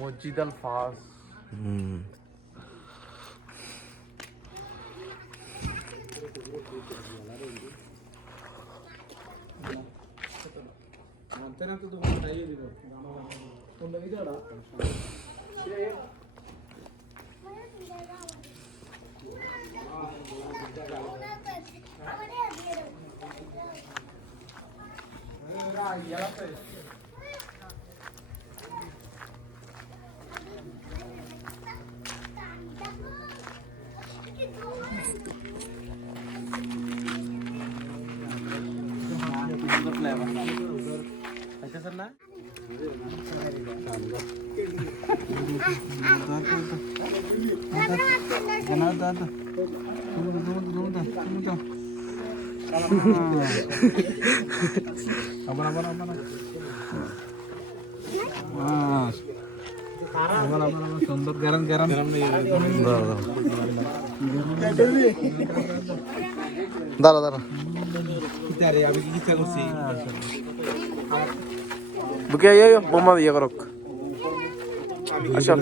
মসজিদ আল ফাস। সুন্দর গরম গরম দাঁড়া দাঁড়া আমি কি ইচ্ছা করছি বুকে বোমা ইয়ে করক আচ্ছা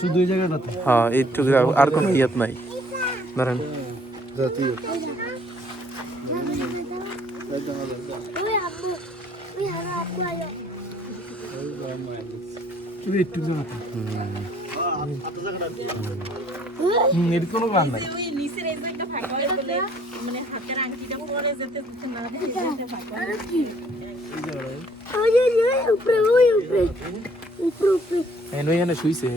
শুধু এই জায়গাটাতে হ্যাঁ এইটুকু আর কোন কিয়াত নাই ধরেন জাতীয় একটু জায়গাতে এর কোনো গান নাই মানে হাতের আংটিটা পরে যেতে না এনে শুইছে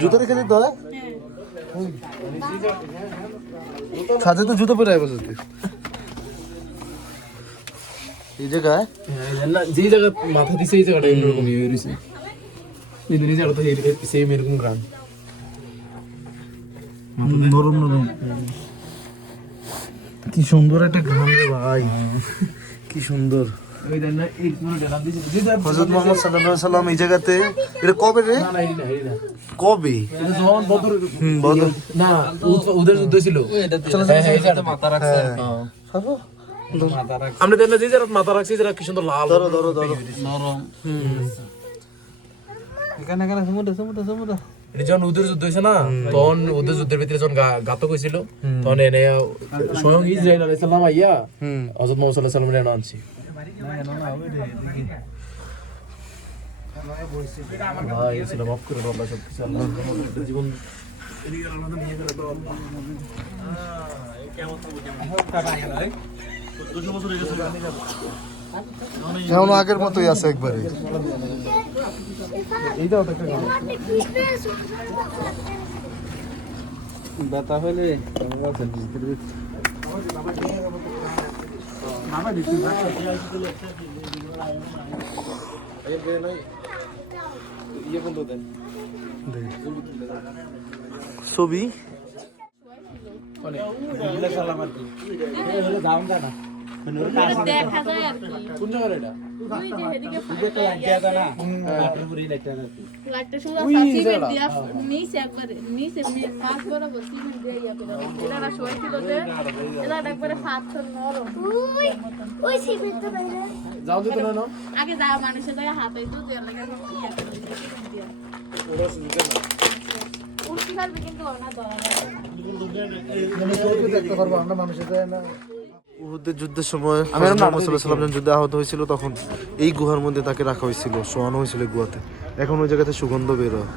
জুতো রেখে দিত সাথে তো জুতো পরে বসে এই জায়গায় যে জায়গা মাথা দিছে এই জায়গাটা এরকম ইয়ে হয়েছে ইন্দোনেশিয়া তো সেম এরকম গ্রাম নরম নরম কি সুন্দর একটা গ্রাম রে ভাই কি সুন্দর হযরত মুহাম্মদ সাল্লাল্লাহু আলাইহি সাল্লাম এই জায়গাতে এটা কবে রে কবে এটা যখন বদর না ওদের যুদ্ধ ছিল মাথা রাখছে আমরা দেন যে যারা মাথা রাখছি যারা কি সুন্দর লাল ধরো নরম এখানে সমুদ্র এটা যখন ওদের যুদ্ধ হয়েছে না তখন ওদের যুদ্ধের ভিতরে যখন ঘাতক হয়েছিল তখন এনে স্বয়ং ইসরাইল আলাইহিস সালাম আইয়া হযরত মুহাম্মদ সাল্লাল্লাহু আলাইহি সাল্লামের এনে আনছি ভাই ইসলাম মাফ করে আল্লাহ সব কিছু আল্লাহ আমাদের জীবন এদিকে আলাদা নিয়ে গেল তো আল্লাহ কেমন ভাই 200 বছর হয়ে গেছে কেমন আগের মতোই আছে একবারে এইটাও তো একটা বাতা হলে কেমন আছে মামা দিতে ছবি দেখা যায় আর কি কোন জায়গায় এটা ওই যে এদিকে লাগিয়া দা না পুরি লাইটটা সুন্দর সিমেন্ট দিয়া নিচে একবারে নিচে পাঁচ বরাবর সিমেন্ট দিয়া ইয়া করে এরা শোয় ছিল যে এরা একবারে পাথর নরম ওই সিমেন্টটা বাইরে যাও দিত না আগে যা মানুষের জায়গা হাতাই তো যে লাগা ইয়া করে সিমেন্ট দিয়া ওরা সুবিধা না উঠতে পারবে কিন্তু না ধরা যায় দেখতে পারবো আমরা মানুষের জায়গা না উহুদের যুদ্ধের সময় মুহাম্মদ সাল্লাল্লাহু আলাইহি ওয়াসাল্লাম যুদ্ধে আহত হয়েছিল তখন এই গুহার মধ্যে তাকে রাখা হয়েছিল শোয়ানো হয়েছিল গুহাতে এখন ওই জায়গাতে সুগন্ধ বের হয়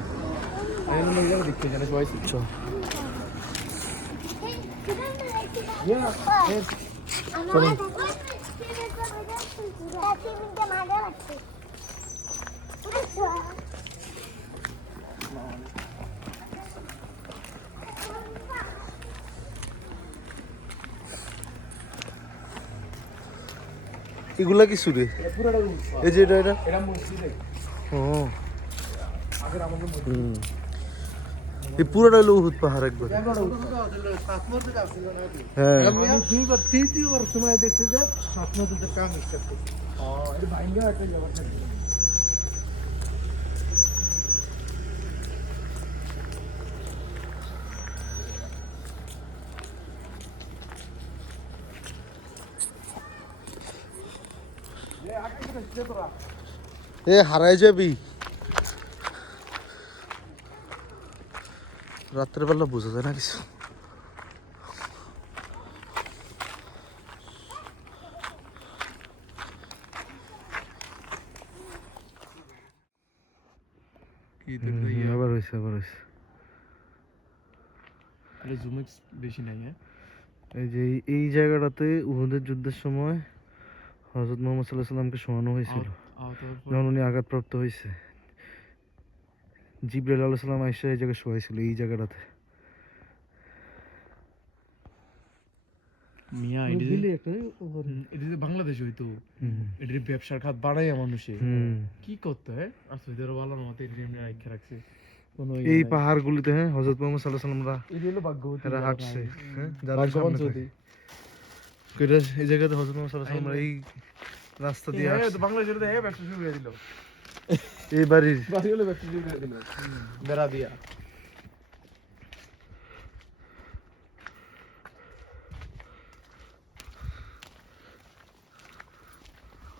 এগুলা কি সুরে এই যে এটা ও এই পুরোটা হলো উহুদ পাহাড় একবার হ্যাঁ তৃতীয়বার সময় দেখতে যে স্বপ্নদের কাম এ হারাই যাবি রাত্রেবেলা বোঝা যায় না কিছু আবার হয়েছে বেশি নাই হ্যাঁ এই যে এই জায়গাটাতে উহুদের যুদ্ধের সময় হযরত মুহাম্মদ সাল্লাল্লাহু আলাইহি সাল্লামকে শোয়ানো হয়েছিল যখন উনি আঘাতপ্রাপ্ত হয়েছে জিবরাইল আলাইহিস সালাম আয়েশা এই জায়গায় শোয়াইছিল এই জায়গাটাতে মিয়া এটা বাংলাদেশ হইতো এটার ব্যবসার খাত বাড়াই মানুষে কি করতে হয় আসলে ভালো মতো এমনি রাখে রাখছে এই পাহাড়গুলিতে হ্যাঁ হযরত মুহাম্মদ সাল্লাল্লাহু আলাইহি সাল্লামরা এটা হলো ভাগ্যবতী এরা হাঁটছে হ্যাঁ যারা ভাগ্যবান যদি এই জায়গাতে হযরত মুহাম্মদ সাল্লাল্লাহু আলাইহি সাল্লামরা এই রাস্তা দিয়ে আসছে বাংলাদেশের তো ব্যবসা শুরু করে দিল এই বাড়ির বাড়ি হলো ব্যবসা শুরু করে দিল বেড়া দিয়া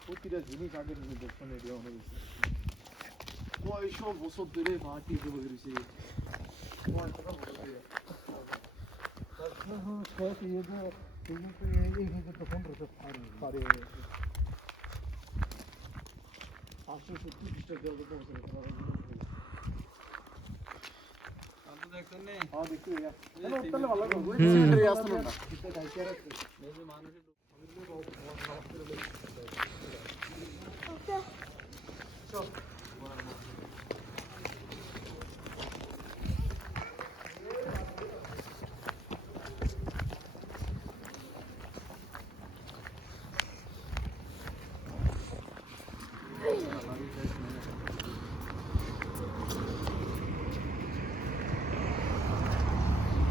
প্রতিটা জিনিস আগের নিদর্শন এরিয়া অনেক বেশি কয়শো বছর ধরে মাটি জমে গেছে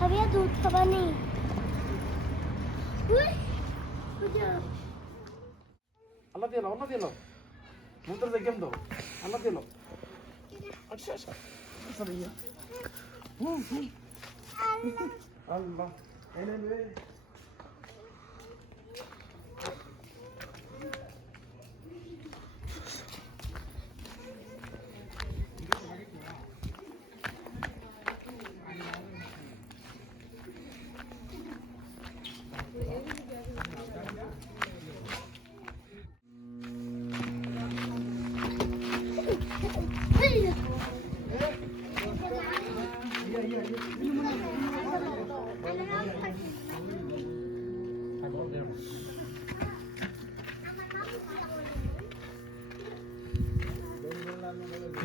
अभी ये दूध खबर नहीं আল্লাহ দিল মুদ্রা দেখেন তো আল্লাহ দিল আচ্ছা আচ্ছা আল্লাহ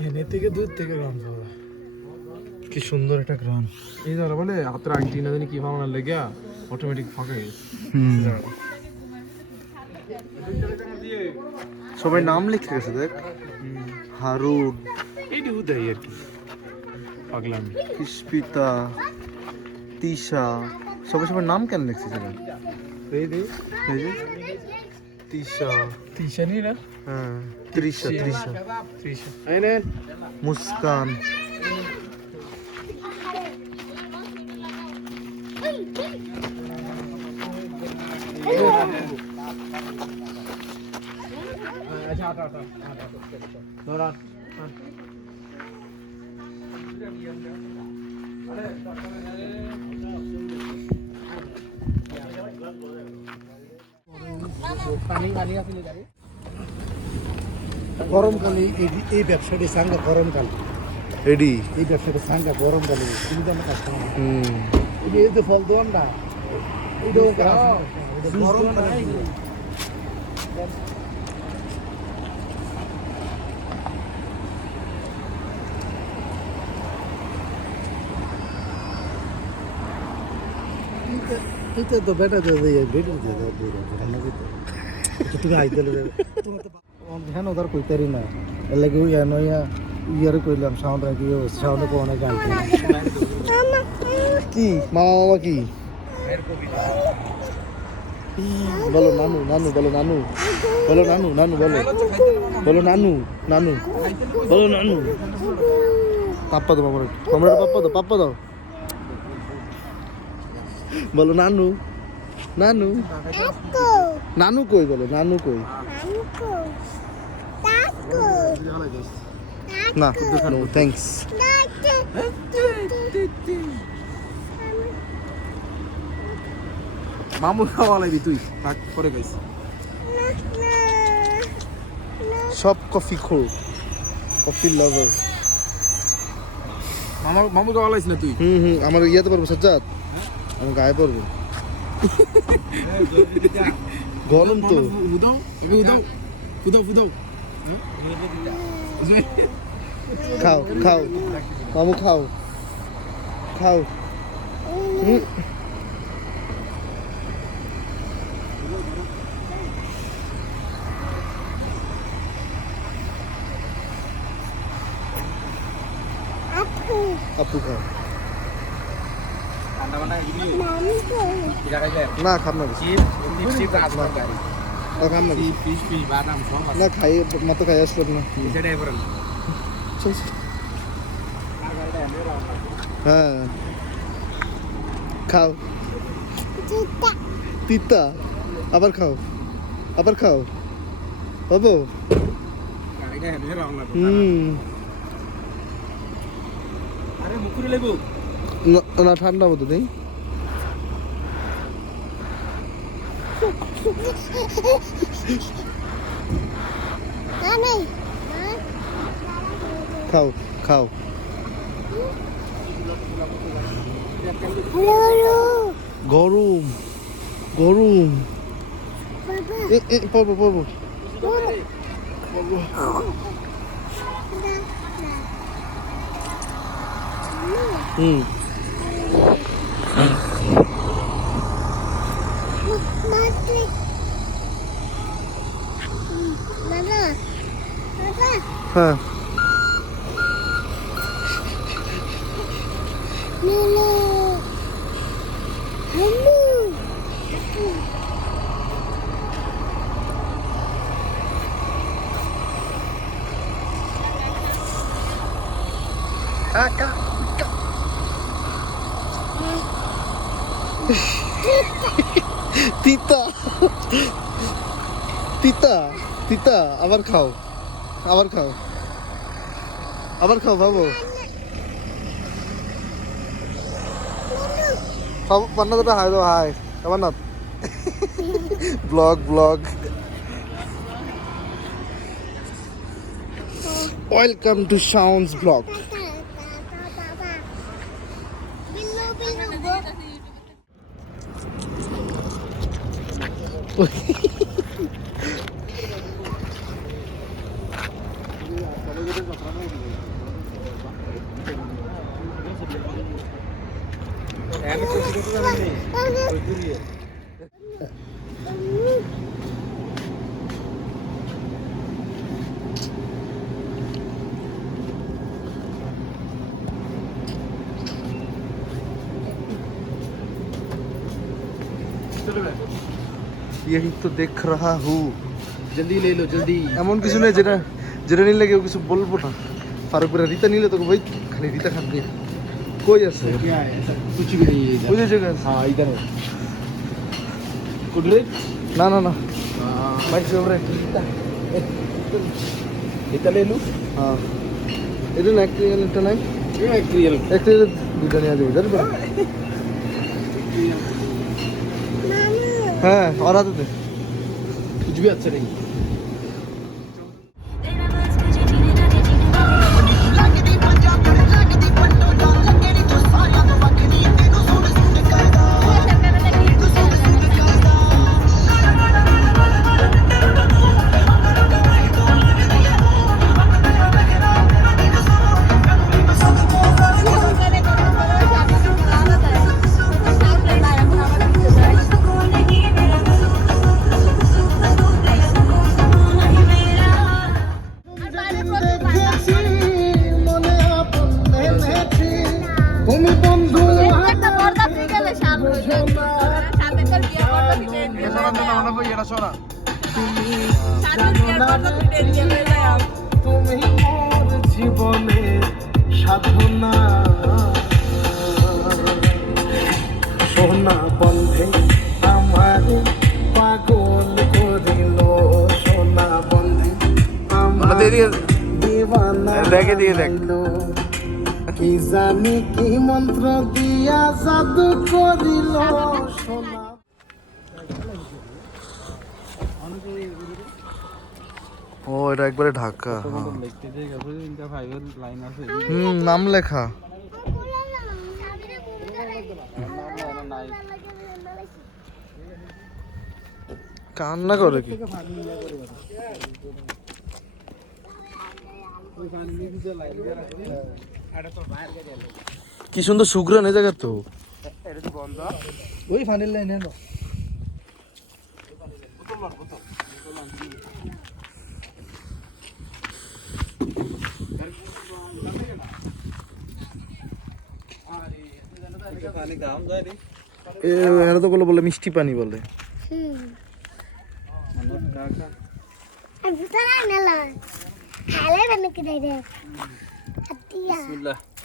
এনে থেকে দূর থেকে গ্রাম পাওয়া কি সুন্দর একটা গ্রাম এই জায়গা বলে হাতের আংটি না জানি কি ভাবনার লেগে অটোমেটিক ফাঁকা গেছে সবাই নাম লিখে গেছে দেখ হারুন এইটি হুদাই আর কি পাগলামি ইস্পিতা তিশা সবাই নাম কেন লিখছে সেখানে এই যে তিশা তিশানি না হ্যাঁ ত্রিশা এনে মুস্কান আচ্ছা আটা ধরা গরমকালে এই ব্যবসাটি সাঙ্গা গরমকালে এডি এই ব্যবসাটা সাঙ্গা গরমকালে কিন্তু আমরা কাস্টমার এই যে ফল দোয়ান না এটাও গরমকালে itu tuh beda tuh ya beda tuh তুমি আইতে লগে হ্যাঁ ওদার কইতারি না এর লাগে ওই নয়া ইয়ারে কইলাম সাউন্ড রাখি সাউন্ডে কো অনেক গান কি মামা মামা কি বলো নানু নানু বলো নানু বলো নানু নানু বলো বলো নানু নানু বলো নানু পাপ্পা দাও মামার পাপ্পা দাও বলো নানু নানু নানু কই বলো নানু কই না নো থ্যাঙ্কস মামু খাওয়া লাগবি তুই পরে গাইস সব কফি খোর কফি লাভার মামু খাওয়া লাইছ না তুই আমার ইয়াতে পারবো সাজ্জাদ আমার গায়ে পড়বে গরম তো উদাও ফুদাও খাও খাও মামু খাও খাও আপু খাও না খাম না খাম না না খাই মাত্র খাই আসলো না হ্যাঁ খাও তিতা আবার খাও বাবু না ঠান্ডা মতো নেই খাও খাও গরম গরম পড়বো হ্যাঁ তিতা তিতা তিতা আবার খাও বাবু পান্না হাই দাও হাই আমার না blog welcome to sounds blog यही तो देख रहा हूँ জলদি ले लो जल्दी এমন কিছু নেই যেটা নিলে কেউ কিছু বলবো না ফারুক রিতা নিলে তোকে ভাই খালি রিতা খাবি কই আছে क्या है ऐसा कुछ भी नहीं है ওই যে জায়গা আছে। हाँ इधर है कुडरे না हाँ মাই ফেভারিট রিতা इतना ले लूं হ্যাঁ এটা না একটা নাই ये एक रियल একটা দুইটা নিয়ে যাবে জানি হ্যাঁ আর হাতে দে कुछ भी अच्छा नहीं না শোনা তুমি মোর জীবনে সাধনা সোনা বন্ধে আমার পাগল করিল সোনা বন্ধে আমার দিওয়ানা দেখে দিয়ে দেখ কি জানি কি মন্ত্র দিয়া জাদু করিল সোনা ও এটা একবারে ঢাকা নাম লেখা কান্না করে কি কি সুন্দর সুগ্রান এই জায়গা তো ওই ফানিল লাইনে না এরা তো বলে মিষ্টি পানি বলে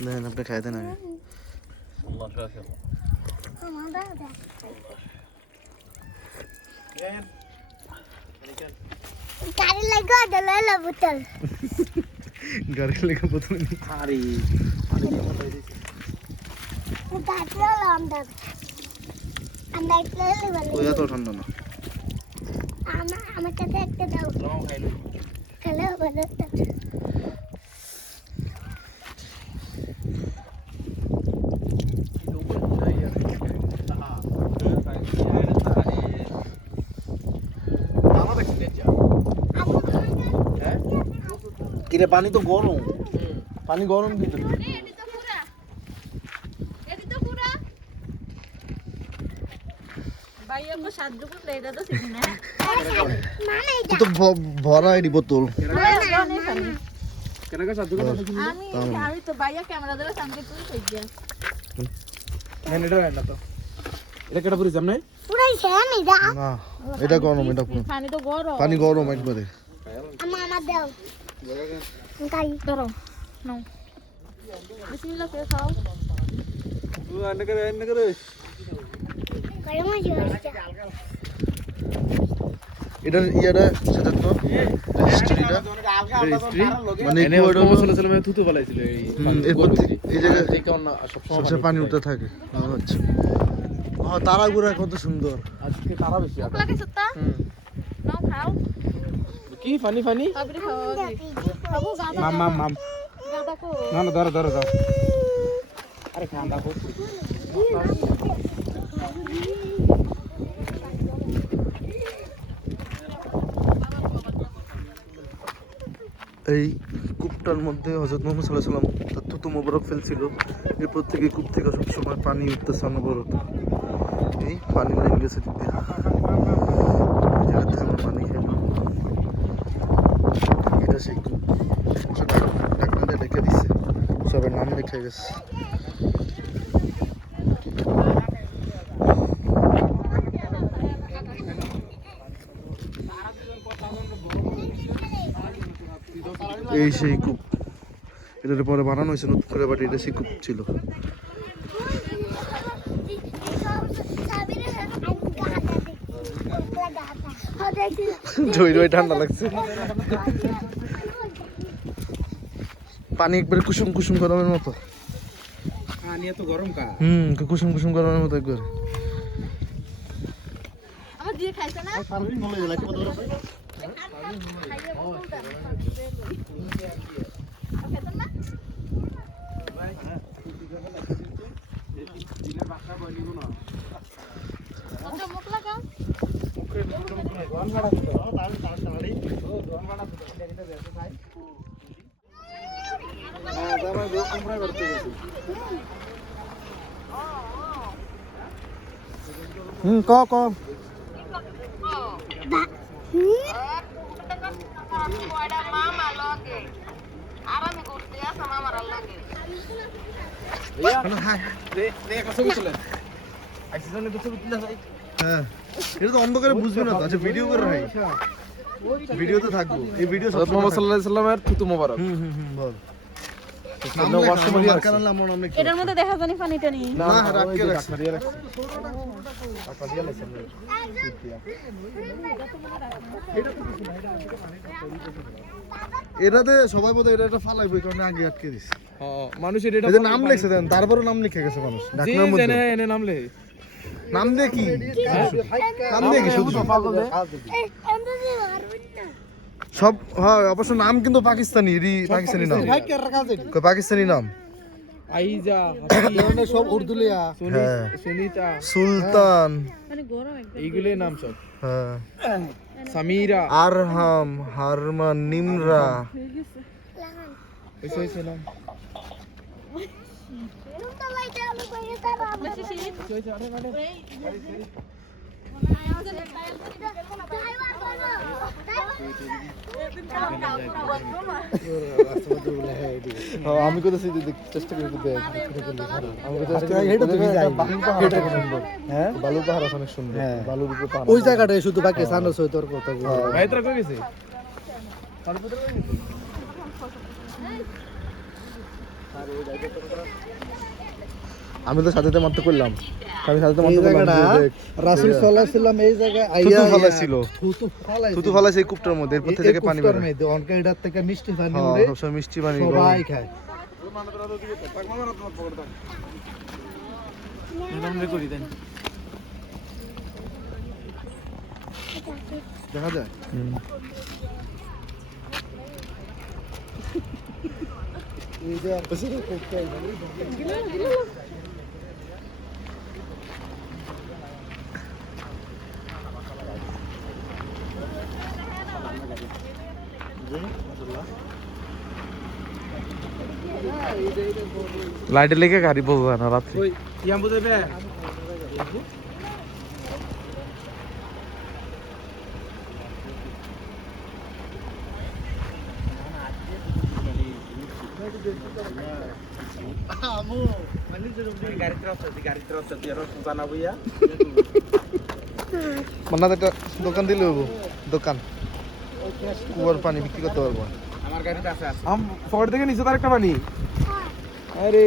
দেন আপনি খাই দেন আগে গাড়ি লাগা দলালা বোতল গাড়ি লেখা বোতল গাড়ি আমরা আমরা ওই এত ঠান্ডা না আমার কাছে একটা দাও খেলে হবে কিরে পানি তো গরম পানি গরম কিন্তু তুই তো ভরা এডি বোতল আমি তো ভাইয়া ক্যামেরা ধরে সামনে তুই কই যা এটা কেটা পরিস নাই পুরাই আমি দা না এটা গরম এটা পানি তো গরম পানি গরম একবারে আমার দাও তাই ধরো নাও বিসমিল্লাহ করে খাও গরম হয়ে যাচ্ছে এটা ইয়াটা সেটা তো রেজিস্ট্রিটা মানে থুতু বলাইছিল এরপর এই জায়গায় থেকে অন্য সবসময় পানি উঠতে থাকে আচ্ছা তারাগুড়া কত সুন্দর আজকে তারা বেশি আছে লাগে সত্তা নাও খাও কি ফানি ফানি আবরি খাও খাবো গাদা মাম গাদা কো না না ধরো আরে খান্দা কো এই কূপটার মধ্যে হযরত মুহাম্মদ সাল্লাল্লাহু আলাইহি ওয়াসাল্লাম তার থুতু মোবারক ফেলছিল এরপর থেকে কূপ থেকে সবসময় পানি উঠতেছে অনবরত এই পানি লেগে গেছে দিক দিয়ে জায়গা থেকে আমরা পানি খেলাম এটা সেই কূপ ঢাকনা দিয়ে ঢেকে দিচ্ছে সবার নাম লেখা গেছে এই সেই কূপ এটার পরে বানানো হয়েছে নতুন করে বাট এটা সেই কূপ ছিল জয় ঠান্ডা লাগছে পানি একবারে কুসুম কুসুম গরমের মতো পানি এত গরম কা কুসুম কুসুম গরমের মতো একবার আমার দিয়ে খাইছ না মুখ লাগাও ক হ্যাঁ এটা তো অন্ধকারে বুঝবে না তো। আচ্ছা ভিডিও করে ভাই, ভিডিওতে থাকবো এই ভিডিও সব মোহাম্মদ সাল্লাল্লাহু আলাইহি সাল্লামের থুতু মোবারক। বল নাম লেখা, মার্কার নাম আমার নাম লেখা। এটার মধ্যে দেখা জানি পানিটা নেই। না রাখকে রাখছি। এটাতে সবাই বোধ এটা একটা ফালাইবো এই কারণে আগে আটকে দিস। মানুষ এটা এদের নাম লিখছে দেন, তারপরে নাম লিখে গেছে মানুষ ঢাকনার মধ্যে। এনে নাম লে নাম দিয়ে কি নাম দিয়ে কি শুধু সব হ্যাঁ অবশ্য নাম কিন্তু পাকিস্তানি পাকিস্তানি নাম কই পাকিস্তানি নাম আইজা সব উর্দু লিয়া হ্যাঁ সুনিতা সুলতান মানে গরম একদম। এইগুলো নাম সব। হ্যাঁ সামিরা আরহাম হারমান নিমরা এসে এসে নাম। বেশি শীত। আমি কোথায় চেষ্টা করি দেখ হ্যাঁ বালু পাহাড় আছে অনেক সুন্দর বালুর উপর পাহাড় ওই জায়গাটায় শুধু পাকিস্তান আছে তোর কথা ভাইতরা কই গেছে? আমি তো সাথে মাত্র করলাম আমি সাথে মাত্র করলাম রাসূল সাল্লাল্লাহু আলাইহি সাল্লাম এই জায়গায় থুতু ফলাইছিল থুতু ফলাইছে এই কূপটার মধ্যে এরপর থেকে পানি বের হয় অনকা এটার থেকে মিষ্টি পানি হ্যাঁ উড়ে সবসময় মিষ্টি পানি সবাই খায় নাম লে করি দেন। দেখা যায় এই যে পাশে কোকটা লাইটে লেগে গাড়ি বোঝা না রাত্রে। ওই ইয়াম্বু দেবে মান্নাত একটা দোকান দিলে হইব দোকান কুয়ার পানি বিক্রি করতে পারবো আম পকেট থেকে নিচে তার একটা পানি। আরে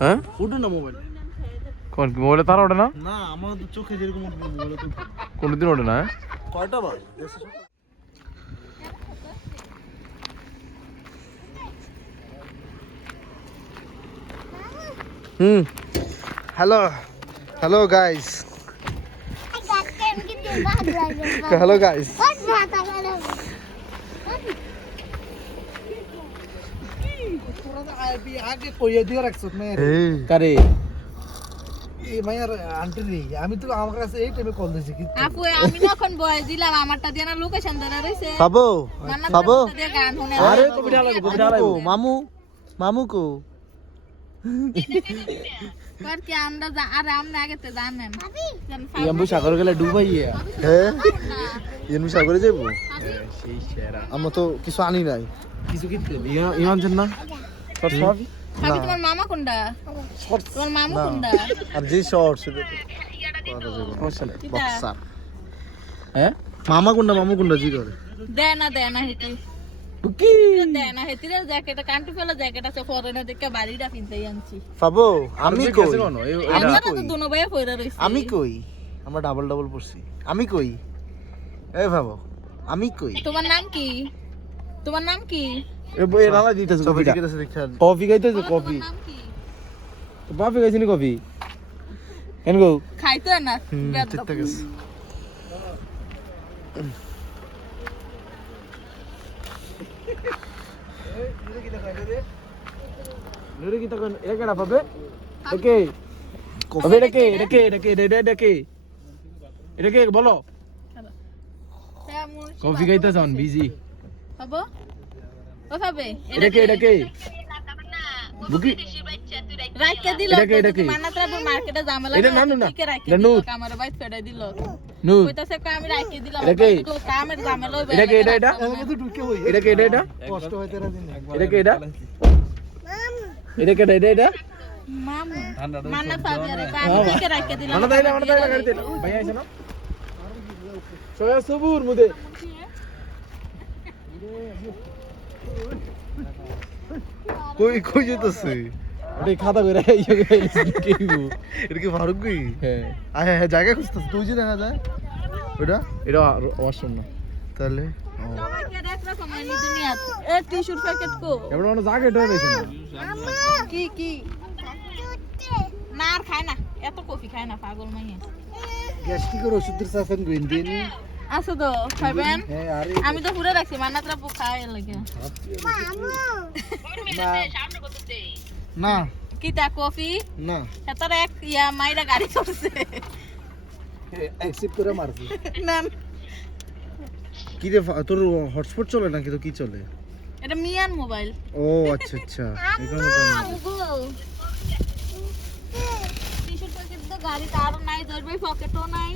হ্যাঁ উঠে না মোবাইল কোন মোবাইলে তার ওঠে না? না আমার তো চোখে যেরকম মোবাইলে তো কোনদিন ওঠে না? কয়টা বাজে hello hello guys hello guys আগে কইয়া দিয়ে রাখছ না কারে এই মাইয়ার আন্টি নেই আমি তো আমার কাছে এই টাইমে কল দিছি কি আপু আমি যখন বয়স দিলাম আমারটা দিয়ে না লোকেশন ধরে রইছে। পাবো মান্নাত পাবো আমারটা দিয়ে গান শুনে। আরে কবি ঢালা কবি ঢালা মামু মামু কো কর কি আমরা আরে আমরা আগেতে জানেন। ইয়াম্বু সাগর গেলে ডুবাইয়া হ্যাঁ এমনি সাগরে যাবো সেই সেরা আমরা তো কিছু আনি নাই কিছু কি ইমান জান না সব সব ভাবি তোমার মামা কোনটা? তোমার মামু কোনটা? আর যে শর্ট সেটা বক্সার হ্যাঁ মামা কোনটা মামু কোনটা জি করে দেয় না হেতি বুকি দেয় না হেতিরে জ্যাকেট কান্টি ফেলা জ্যাকেট আছে ফরেনে দেখে বাড়িটা কিনতে আনছি। পাবো আমি কই আমরা তো দুনো ভাইয়া কইরা রইছি। আমি কই আমরা ডাবল ডাবল পড়ছি আমি কই এই ভাবো আমি কই তোমার নাম কি? তোমার নাম কি? এ বই ঢালা দিতেছে ছবি কবিটা দেখে দেখা কফি খাইতেছে কফি নাম কি? বাপে খাইছিনি কফি কেন গো খাইতো না ঠিক আছে নুরে কি তখন একেডা পাবে একে কফি এটাকে বলো কফি খাইতেছ অন বিজি হবো ও ভাবে এটাকে বুকি রাইকে দিল এটা কি? মানাত্রা মার্কেটে ঝামেলা এটা নানু না। ঠিক রাইকে এটা দিল নূর। আমার বাইত ফেড়াই দিল নূর কইতাছে আমি রাইকে দিলাম এটা কি? তো কামের ঝামেলা হইবে এটা কি এটা তো ঢুকে হই এটা কি এটা কষ্ট হইতে রাজি না এটা কি এটা এটা কি এটা মামু মানা সাবি আরে আমি ঠিক রাইকে দিলাম মানে তাইলে গাড়িতে ভাই আইছে না সোয়া সবুর মুদে কই যেতেছে এটা খাতা কইরা ইয়ে কইরা কিবু এটা কি ফারুক গই হ্যাঁ হ্যাঁ জায়গা খুঁজতেছে তুই যে দেখা যায় ওটা এটা ওয়াশরুম না তাহলে সবাইকে দেখ রাখো মানে দুনিয়া এ টিস্যুর প্যাকেট কো এবার মানে জায়গা হয়ে গেছে না কি না আর খায় না এত কফি খায় না পাগল মাইয়া গ্যাস্ট্রিকের ওষুধের সাফেন গইন দিন আছে তো খাবেন হ্যাঁ আরে আমি তো পুরো রাখছি মানাত্রা পু খায় লাগে না কিটা কফি না এটার এক ইয়া মাইরা গাড়ি করছে অ্যাকসেপ্ট করে মারছি না কি রে তোর হটস্পট চলে নাকি তো কি চলে এটা মিয়ান মোবাইল ও আচ্ছা আচ্ছা এখানে তো টিস্যুর প্যাকেট তো গাড়িতে আরো নাই ধরবে পকেটও নাই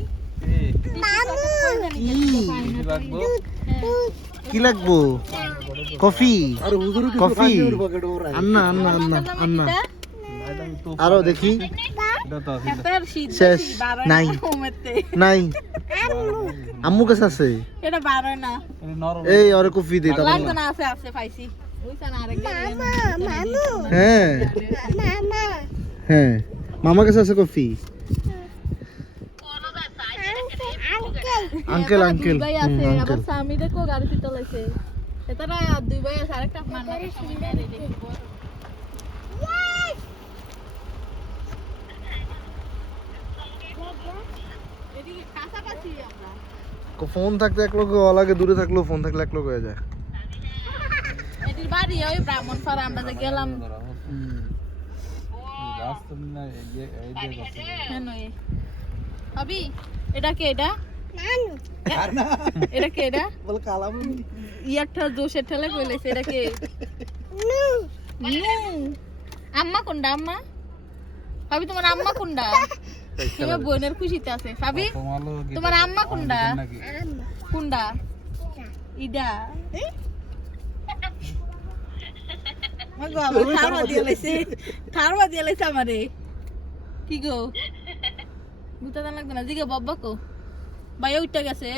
কি লাগবো কফি কফি আন্না আন্না আন্না আন্না আরো দেখি শেষ নাই নাই আম্মু কাছে আছে এটা বারো না এই আরে কফি দে তারপর লাগতো না আছে আছে পাইছি ওইখান আরেক হ্যাঁ হ্যাঁ মামার কাছে আছে কফি আঙ্কেল আঙ্কেল ভাই আছে আবার স্বামী দেখো গাড়িতে তোলাইছে এটারা দুই ভাই আছে আরেকটা মানা এদিকে কাছাকাছি আমরা ফোন থাকতে এক লোক লাগে দূরে থাকলেও ফোন থাকলে এক লোক হয়ে যায় এটির বাড়ি ওই ব্রাহ্মণপাড়া আমরা যে গেলাম আবি এটা কে এটা এটা কে এটা বল কালাম ইয়ারটা জোশের ঠেলে কইলেছে এটা কে নু আম্মা কোনডা আম্মা ভাবি তোমার আম্মা কোনডা তোমার বোনের খুশিতে আছে ভাবি তোমার আম্মা কোনডা কোনডা ইডা থারবা দিয়ে লাইছে আমারে কি গো বুঝতে লাগবে না জিগে বাবা কো ভাই উঠতে গেছে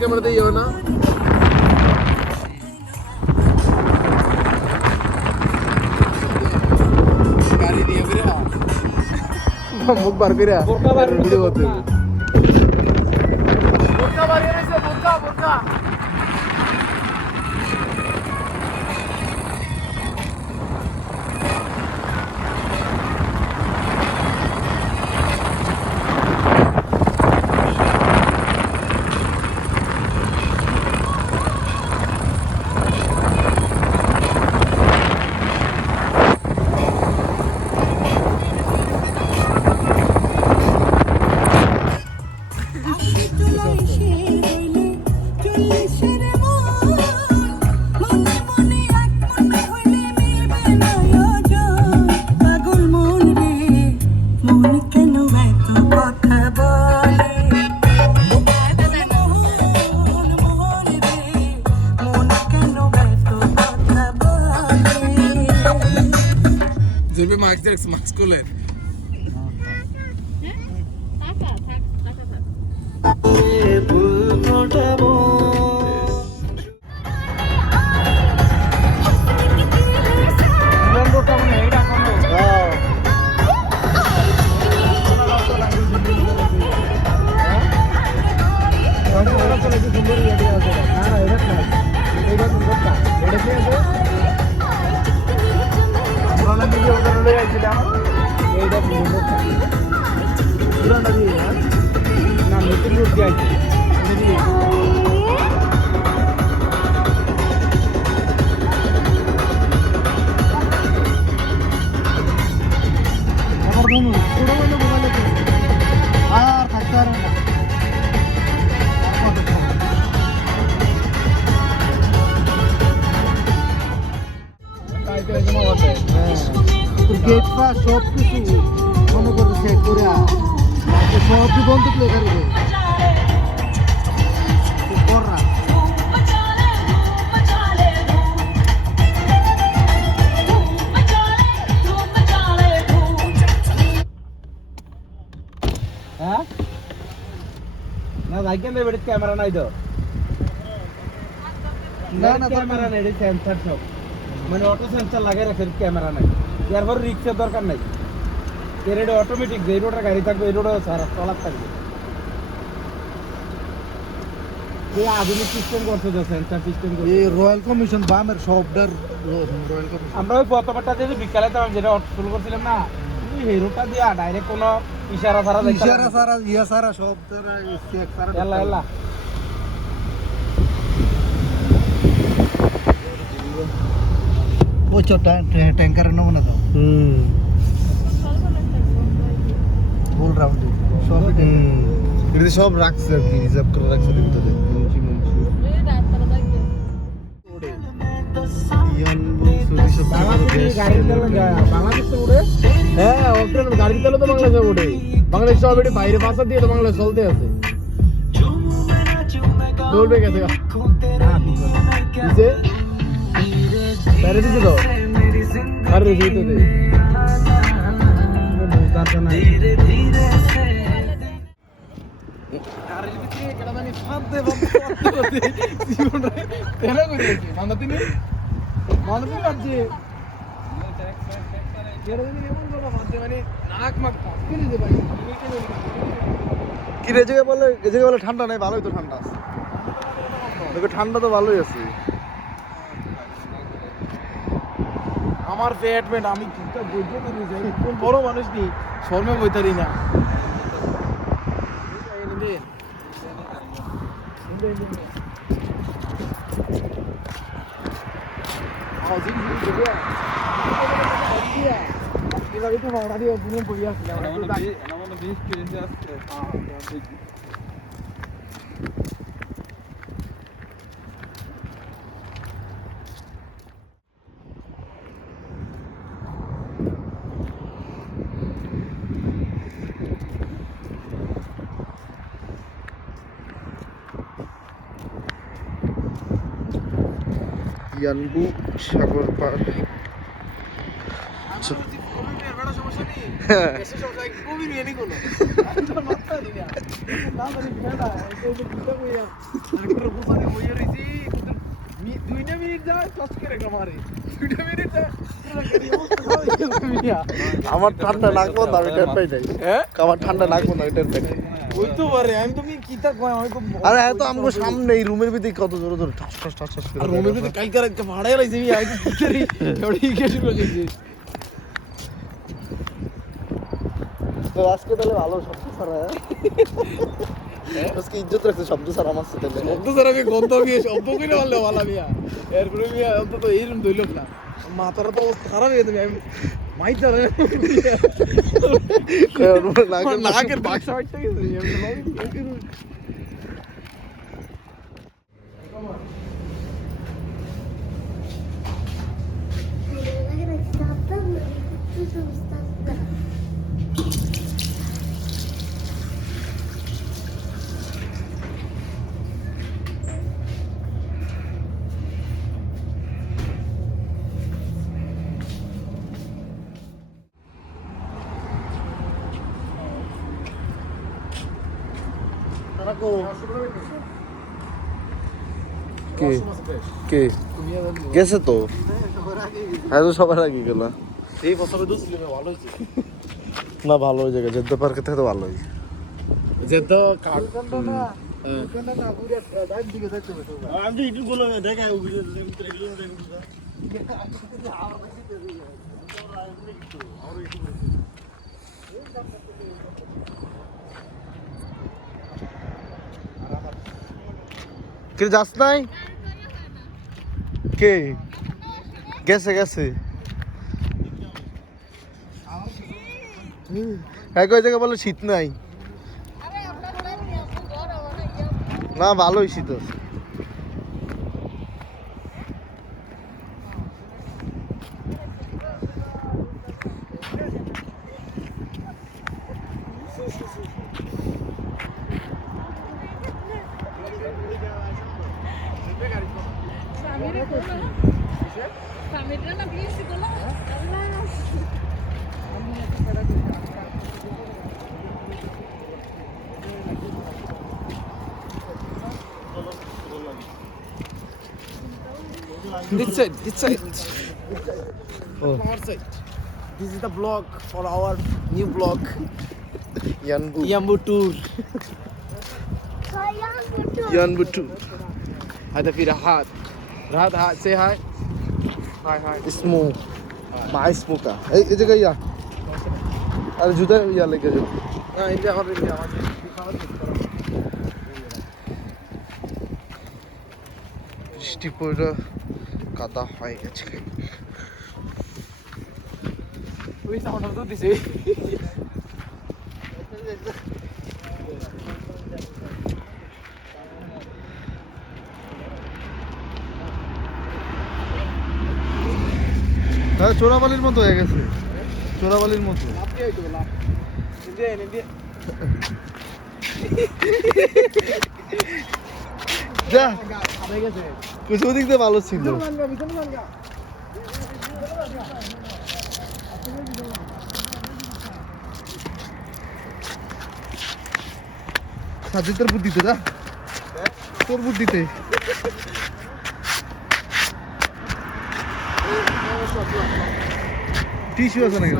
ক্যামেরাতে ইয়ে হয় না গাড়ি দিয়ে মুখ বার করে ভিডিও করতে জেবে মাস্ক খুলে আর থাকতে পারে না গেট পাস সব কিছু মনে করে চেক করে সব বন্ধ করে দেবে কররা হ্যাঁ না ভাইকেন বেড়ে ক্যামেরা নাই তো না না ক্যামেরা নেই সেন্সর সব মানে অটো সেন্সর লাগিয়ে রাখে ক্যামেরা নাই এরপর রিক্সার দরকার নাই এর এটা অটোমেটিক যে রোডের গাড়ি থাকবে এই রোডে সারা চলার থাকবে এই আধুনিক সিস্টেম করছে যে সেন্সর সিস্টেম করছে এই রয়্যাল কমিশন বামের সবটার রয়্যাল কমিশন আমরা ওই প্রথমটা যে বিকালে তো যেটা শুরু করছিলাম না এই রোডটা দিয়া ডাইরেক্ট কোনো ইশারা ছাড়া ইশারা সারা ইয়া সারা সব তারা চেক সারা এলা এলা ওই ছোট্টা ট্যাঙ্কারের নমুনা দাও ফুল রাউন্ড সব এটা সব রাখছে আর কি রিজার্ভ করে রাখছে ভিতরে বাংলাদেশ তো উড়ে হ্যাঁ অপশন গাড়ির তেলে তো বাংলাদেশে উড়ে বাংলাদেশ অলরেডি বাইরে ভাষা দিয়ে তো বাংলাদেশ চলতে আছে দৌড়বে গেছে দিছে বাইরে দিছে তো আর রেখে তো দে বুঝতে না আর এই ভিতরে কেডা জানি ফাদ দে বাপ জীবন রে তেলা করে কি মানতিনি আছে কি রে জায়গায় বলে এই জায়গায় বলে ঠান্ডা নাই ভালোই তো ঠান্ডা আছে দেখো ঠান্ডা তো ভালোই আছে আমার পেটমেন্ট আমি ঠিকঠাক বইতে পারি যাই কোন বড় মানুষ নি শর্মে বইতারি না ইয়ানবু সাগর পার দুইটা মিনিট যায় টস করে মারে আমার ঠান্ডা লাগবো না আমি টের পাই নাই আমার ঠান্ডা লাগবো না আমি টের পাই নাই ওই তো পারে আমি তুমি কি তা কয় আমি তো আরে এত আমগো সামনে এই রুমের ভিতরে কত জোরে জোরে ঠাস ঠাস ঠাস ঠাস করে রুমের ভিতরে কালকে রাতে ভাড়ায় লাইছি আমি আই তো কি করি এবারে কি শুরু করেছি তো আজকে তাহলে ভালো শব্দ ছাড়া আজকে ইজ্জত রাখছে শব্দ ছাড়া আমার সাথে শব্দ স্যার আমি গন্ধ গিয়ে শব্দ কইলে ভালো ভালো মিয়া এরপরে মিয়া অন্তত এইরকম দইল না মাথাটা তো অবস্থা খারাপ হয়ে যাবে আমি মাইর জানে নাকের বাক্সা বাইটটা গেছে কে কে গেছে তো হ্যাঁ তো সবার আগে গেল এই বছরে তো ছিল ভালো হয়েছে না ভালো ওই জায়গায় যেতে পার্কে থেকে তো ভালোই যে তো কাট না আমি একটু বলে দেখাই কে যাস নাই কে গেছে গেছে হ্যাঁ কই জায়গায় বলে শীত নাই না ভালোই শীত আছে This side. Oh. Our side. This is the vlog for our new vlog, Yanbu Yambu tour. Yanbu too Hada fi Rahat. Rahat, say hi. Hi. smoke my smoke এই জায়গায় ইয়া আর জুতা ইয়া লেগে যাবে না ইন্ডিয়া হবে ইন্ডিয়া বৃষ্টি পড়ে কাদা হয়ে গেছে ওই সাউন্ড তো দিছে হ্যাঁ চোরাবালির মতো হয়ে গেছে চোরাবালির মতো লাভ দিয়ে হইতো লাভ ইন্ডিয়া যা হয়ে গেছে কিছু দিক দিয়ে ভালো ছিল সাজিদের বুদ্ধিতে যা তোর বুদ্ধিতে টিস্যু আছে নাকি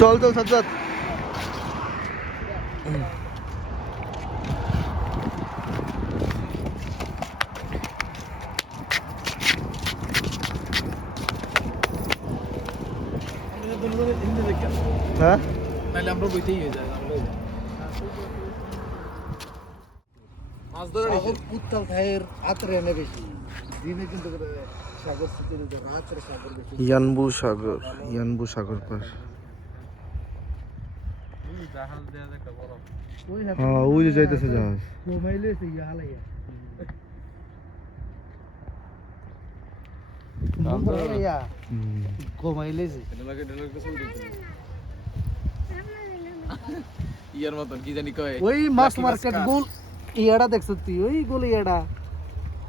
চল সাজ্জাদ হ্যাঁ তাহলে আমরা বইতেই হয়ে যায় মাছ ধরে উত্তাল খায়ের রাত্রে এনে বেশি দিনে কিন্তু সাগর স্থিতির রাত্রে সাগর বেশি ইয়ানবু সাগর পার হ্যাঁ ওই যে যাইতেছে জাহাজ ইয়ার মতন কি জানি কয় ওই মাছ মার্কেট গোল ইয়াটা দেখছ তুই ওই গোল ইয়াটা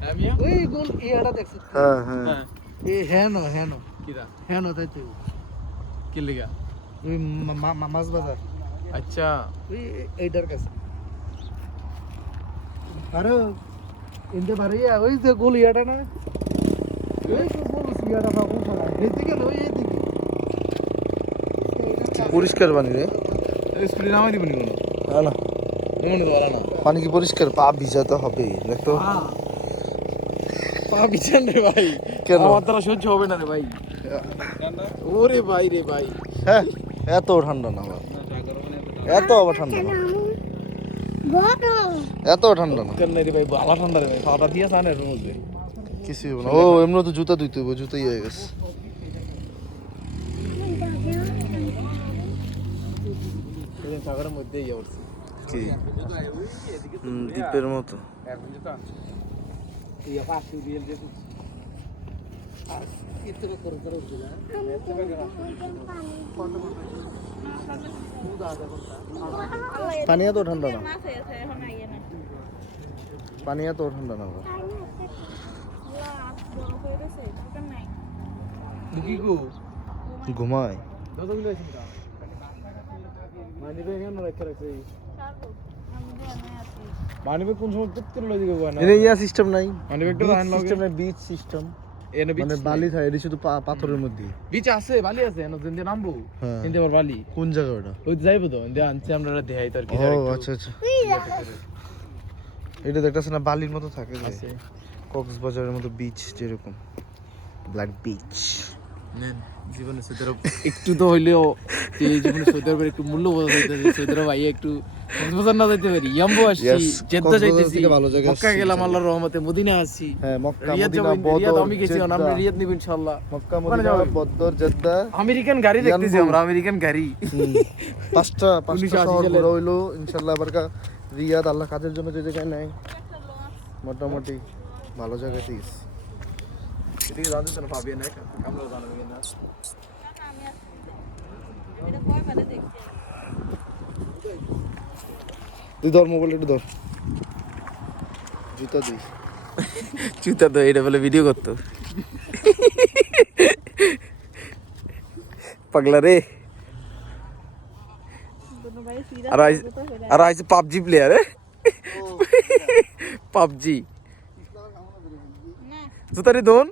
আমিও ওই গোল ইয়াটা দেখছ হ্যাঁ হ্যাঁ এ হেন কিরা হেন তাই তুই কি লিগা ওই মাছ বাজার আচ্ছা ওই এইটার কাছে আরে ইন্দে বাড়িয়া ওই যে গলিয়াটা না এই তো বলছি ইয়াটা বাবু ফলা এদিকে না ওই এদিকে পরিষ্কার পানি রে স্কুলে নামাই দিবনি কোনো না না মনে তো বলা না পানি কি পরিষ্কার পা ভিজাতে হবে দেখতো পা বিছান রে ভাই কেন? আমার দ্বারা সহ্য হবে না রে ভাই ওরে ভাই রে ভাই হ্যাঁ এত ঠান্ডা না আবার এত আবার ঠান্ডা না বড় এত ঠান্ডা না কেন রে ভাই বালা ঠান্ডা রে ভাই খাওয়াটা দিয়ে সানে এর মধ্যে কিছুই হবে না ও এমনি তো জুতা ধুইতে হবে জুতাই হয়ে গেছে এই সাগরের মধ্যে ইয়ে উঠছে কি দ্বীপের মতো এখন যেটা ইয়া পাশে দিয়ে যেতে পানি এত ঠান্ডা না মাছ আছে এখন আইয়া না পানি এত ঠান্ডা না আবার। বড় হয়ে গেছে দরকার নাই কি গো ঘুমায় দাদা গুলো আছে না মানে বে কেন রাখতে রাখছে ছাড়বো আমি জানি আছি মানবে কোন সময় পুত্র লই দিবে না এনে ইয়া সিস্টেম নাই মানবে একটা আইন লগে সিস্টেম নাই বিচ সিস্টেম এনে বিচ মানে বালি থাকে এটা শুধু পাথরের মধ্যে বিচ আছে বালি আছে এনে দিন নামবো হ্যাঁ। কিন্তু আবার বালি কোন জায়গা ওটা ওই যাইবো তো দে আনছে আমরা দেখাই তোর কি ও আচ্ছা আচ্ছা এটা দেখতেছ না বালির মতো থাকে যে আছে কক্সবাজারের মতো বিচ যেরকম ব্ল্যাক বিচ নেন জীবনে সৌদি একটু তো হইলেও যে জীবনে সৌদি আরবের একটু মূল্য বোঝা যাইতেছে সৌদি আরব আইয়া একটু কক্সবাজার না যাইতে পারি ইয়াম্বো আসছি Yes, জেদ্দা কক্সবাজার যাইতেছি থেকে ভালো জায়গা মক্কা আসছি, গেলাম আল্লাহর রহমতে মদিনা আসছি হ্যাঁ মক্কা রিয়াদ মদিনা যাবো রিয়াদ বদর আমি গেছি আমরা রিয়াদ নিব ইনশাআল্লাহ মক্কা ওখানে মদিনা যাবো। বদর জেদ্দা আমেরিকান গাড়ি দেখতেছি ইয়াম্বু। আমরা আমেরিকান গাড়ি পাঁচটা 1980 শহর সালের। ঘোরা হইলো ইনশাআল্লাহ আবার রিয়াদ আল্লাহ কাজের জন্য যে জায়গায় নাই মোটামুটি ভালো জায়গাতে গেছি এদিকে জানতে না পাবি না আমরা জানাবো না আমি আছি এটা কয় বারে দেখছি তুই ধর মোবাইল একটু ধর জুতা দিই চুতা তো এটা বলে ভিডিও করতো পাগলা রে দুনো ভাই সিরা আর আইছে পাবজি প্লেয়ার পাবজি না জুতা রে দোন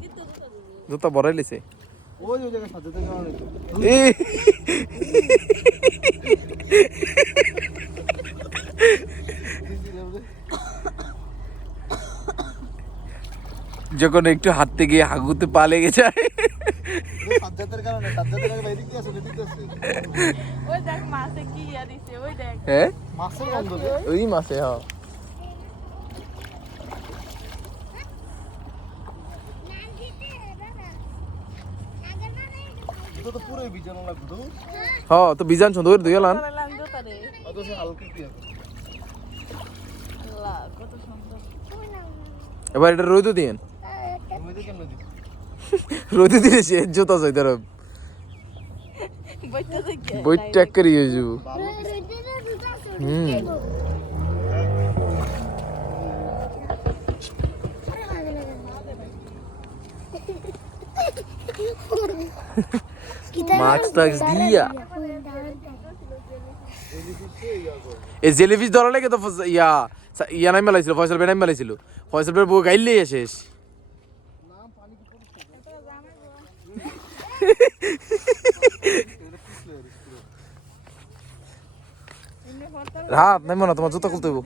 কিন্তু দুটো দিবি জুতা বড়াই লিছে ওই যে জায়গা সাজাতে যাওয়া হইতো এ যখন একটু হাঁটতে গিয়ে হাগুতে পা লেগে যায় সাজাতের কারণে সাজাতের আগে বাইরে কি আছে এদিকে আছে ওই দেখ মাছে কি ইয়া দিছে ওই দেখ হ্যাঁ মাছের গন্ধ রে ওই মাসে হ্যাঁ এটা তো পুরো বিজানো লাগতো হ্যাঁ তো বিজান সুন্দর দুই লান করলাম জোতারে অত সে হালকা কি আছে আল্লাহ কত সুন্দর এবার এটা রইদ দিন ওইদিকে কেন দিই রইদ দিলে সে জুতা যাই ধর বইটা দেখে বই ট্যাক করি হয়ে যাব মাস্ক টাক্স দিয়া এই জেলিফিশ ধরা লাগে তো ইয়া ইয়া নাই মেলাইছিল ফয়সাল ভাই নাই মেলাইছিল ফয়সাল ভাই বউ গাইলেই শেষ রাত নাই মনে তোমার জুতা খুলতে হইব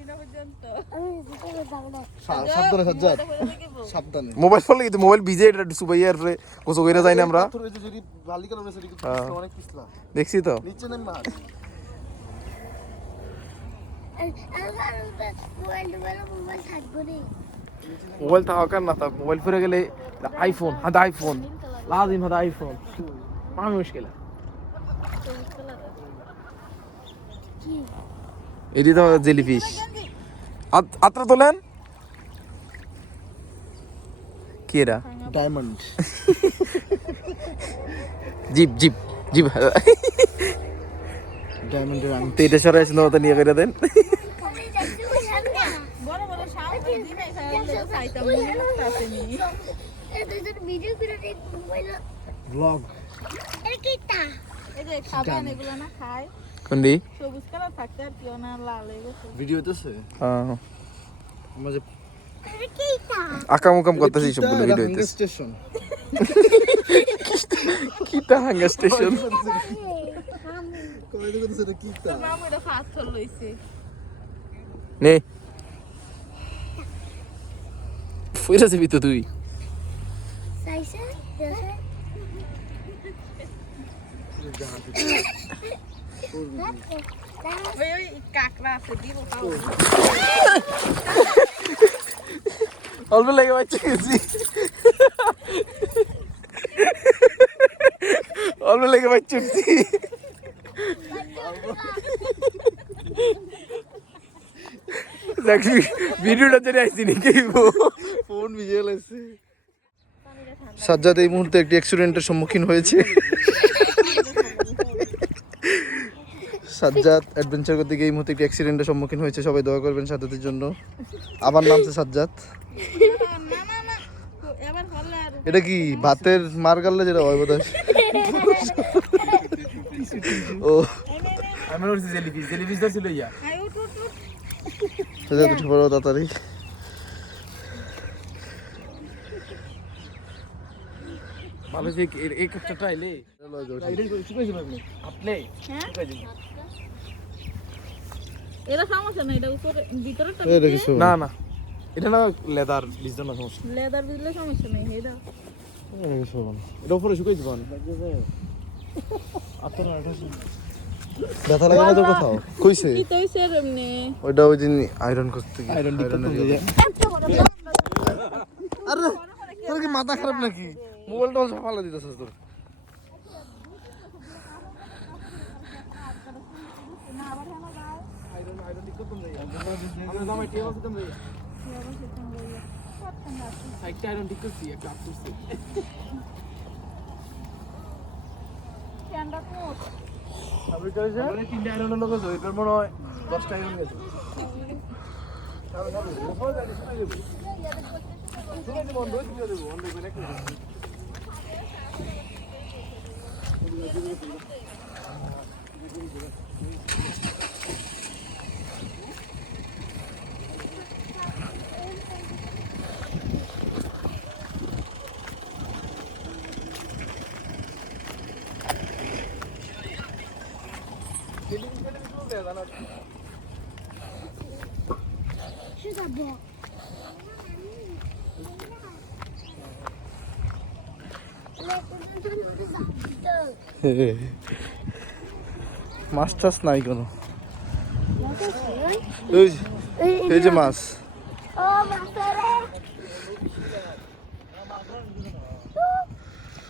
সাবধানে সাজ্জাদ সাবধানে মোবাইল ফোন লাগে মোবাইল ভিজে এটা সুবাই আর গোসো কইরা যাই না আমরা তোর এই যে যদি বালি কালার আছে এদিকে হ্যাঁ। অনেক পিছলা দেখছি তো নিচে নেই মাছ মোবাইল থাকবো রে মোবাইল থাকার না থাক মোবাইল ফিরে গেলে আইফোন হাদা আইফোন লাজিম হাদা আইফোন মা মুশকিলা এটি তো জেলিফিশ আত্রা তোলেন কি এরা ডায়মন্ড জিপ জিপ জিপ ডায়মন্ডের আংটি তো এটা সরাই আসলে ওটা নিয়ে করে দেন বড় বড় সাপ দিন আইসা খাইতাম মনে লাগতাছে নি ভিডিও করে দেখ মোবাইল ব্লগ এর কিটা এই যে খাবার এগুলো না খায় কোনদি সবুজ কালার থাকতে আর কেউ না লাল এগুলো ভিডিও হইতেছে হ্যাঁ আমরা যে এর কিটা আকাম উকাম করতেছি সব ভিডিও হইতেছে স্টেশন কিটা হাঙ্গা স্টেশন কই দেখো তো কি তা নাম এটা পাথর লইছে নে ফুইরা যাবি তো তুই সাইসে দেশে ওই ওই কাকড়া আছে দিব খাও অল্প লেগে বাচ্চা গেছি অল্প লেগে বাচ্চা উঠছি ভিডিওটা জেনে আইসি নাকি ফোন ভিজে লাগছে সাজ্জাদ এই মুহূর্তে একটি অ্যাক্সিডেন্টের সম্মুখীন হয়েছে সাজ্জাদ অ্যাডভেঞ্চার করতে গিয়ে এই মুহূর্তে একটি অ্যাক্সিডেন্টের সম্মুখীন হয়েছে সবাই দোয়া করবেন সাজ্জাদের জন্য আবার নামছে সাজ্জাদ না এবার হলে আর এটা কি ভাতের মার গাললে যেটা হয় বোধ ও আমি বলছি জেলিফিশ ছিল ইয়া আই উঠ উঠ উঠ সেটা উঠে পড়ো তাড়াতাড়ি ভালো যে এই কাজটা আইলে আপনি হ্যাঁ এটা সমস্যা না এটা উপরে ভিতরেটা এটা কিছু না না এটা না লেদার বিজনেস না সমস্যা লেদার দিলে সমস্যা নেই এটা এটা কিছু না এটা উপরে শুকাই দিবেন ব্যথা লাগে না তো কোথাও কইছে কি তৈছে এমনি ওইটা ওই দিন আয়রন করতে গিয়ে আয়রন দিতে আরে তোর কি মাথা খারাপ নাকি মোবাইলটা অল্প ফালা দিতেছিস তোর আমরা জামাই টিয়া আছে তুমি একটা আয়রন ঠিক করছি একটা আপ করছি ঠান্ডা তো আপনি কইছে আমরা তিনটা আয়রনের লোক আছে এটার মনে হয় 10টা আয়রন গেছে শুধু বল মাছ টাছ নাই কোনো এই যে মাছ ও মাসরে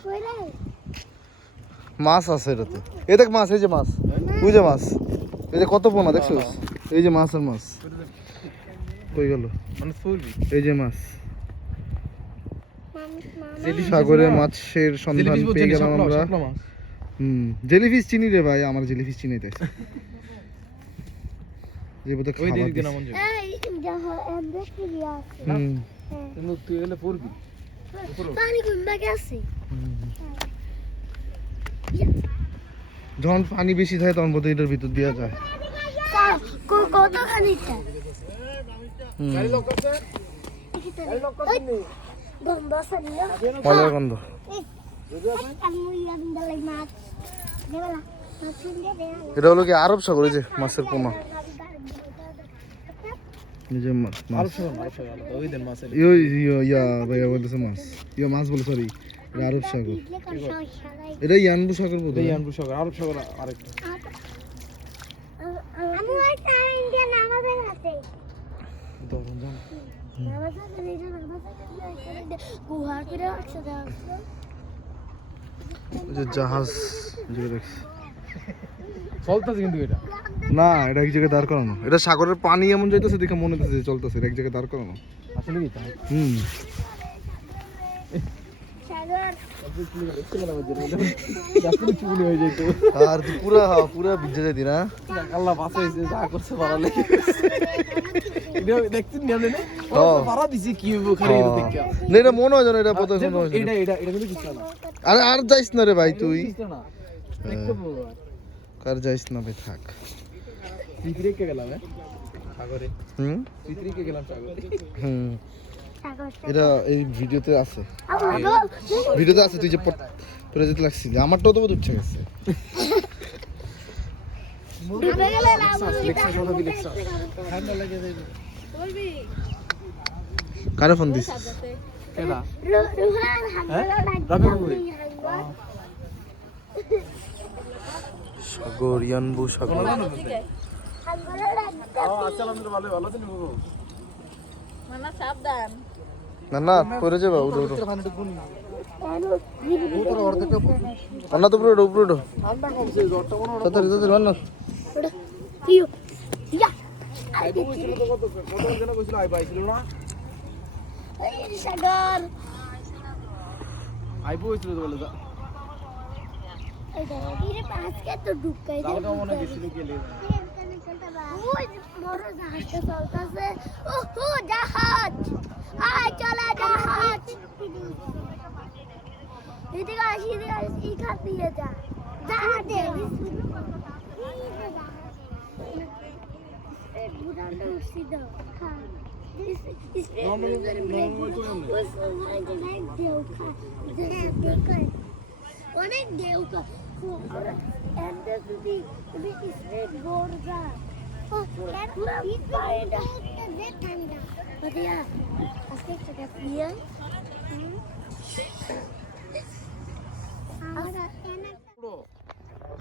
ওরে মাছ আছে এটাতে এই দেখ মাছ এই যে মাছ ওই যে মাছ এই যে কত পোনা দেখছিস এই যে মাছ আর মাছ কই গেল মানে ফুলবি এই যে মাছ মামা সাগরে মাছের সন্ধান পেয়ে গেলাম আমরা জেলিফিশ চিনি রে ভাই আমার জেলিফিশ চিনিতে যে বোধ ওই দিকে খাবার না মন এই দেখো এন্ড কি আছে কিন্তু তুই এলে ফুলবি পানি গুন্ডা গেছে যখন পানি বেশি থাকে তখন বোধহয় এটার ভিতর দেওয়া যায় কত খানিকটা গাড়ি লক করছে গন্ধ সরিয়ে মজার গন্ধ আমি ইয়ান্দালাই মাছ দেবলা মাছ কিনতে দে এটা হলো কি আরব সাগর এই যে মাছের পোনা এই যে মাছ ওই দেন মাছের ইয়া ভাইয়া বলতেছে মাছ মাছ বলে সরি এটা আরব সাগর এটা ইয়ানবু সাগর বোধ এই আনবু সাগর আরব সাগর আরেকটা আমি ওই ইন্ডিয়া নামাবে আছে দরন জান নামাবে গুহার করে আছে যে জাহাজ যেটা দেখছি চলতেছে কিন্তু এটা না এটা এক জায়গায় দাঁড় করানো এটা সাগরের পানি এমন যাইতেছে দেখে মনে হচ্ছে যে চলতেছে এক জায়গায় দাঁড় করানো আসলে কি তাই হুম আর তুই পুরা পুরা ভিজে যাইতি না আল্লাহ বাঁচাইছে যা করছে ভালো লাগে দেখছেন না আপনি পারা দিছি কি হইব খালি এটা দেখা না এটা মনে হয় না এটা পথে মনে হয় এটা কিন্তু কিছু না আরে আর যাইস না রে ভাই তুই কিছু না দেখতে পাবো কার যাইস না ভাই থাক ভিতরে কে গেলাম সাগরে হুম ভিতরে কে গেলাম সাগরে হুম এটা এই ভিডিওতে আছে ভিডিওতে আছে তুই যে পরে যেতে লাগছিস আমারটাও তো উঠছে গেছে কারে ফোন দিস কেডা সাগর ইয়ানবু সাগর মানা সাবধান না না পরে যাবা উড়ো উড়ো না তো উপরে উপরে ঠান্ডা কমছে জ্বরটা মনে হয় তাড়াতাড়ি তাড়াতাড়ি রান্না আইবো ছিল তো কত দিন কইছিল আইবো আইছিল না সাগর আইবো হইছিল তো বলে যা এর পাশে তো ঢুকাই দে দাও মনে গেছিল গেলে ওই বড় জাহাজটা চলতেছে ওহো জাহাজ আয় চলে জাহাজ এদিকে আসি এই খাত দিয়ে যা জাহাজে বুড়াটা উঠছি দাও হ্যাঁ অনেক ঢেউ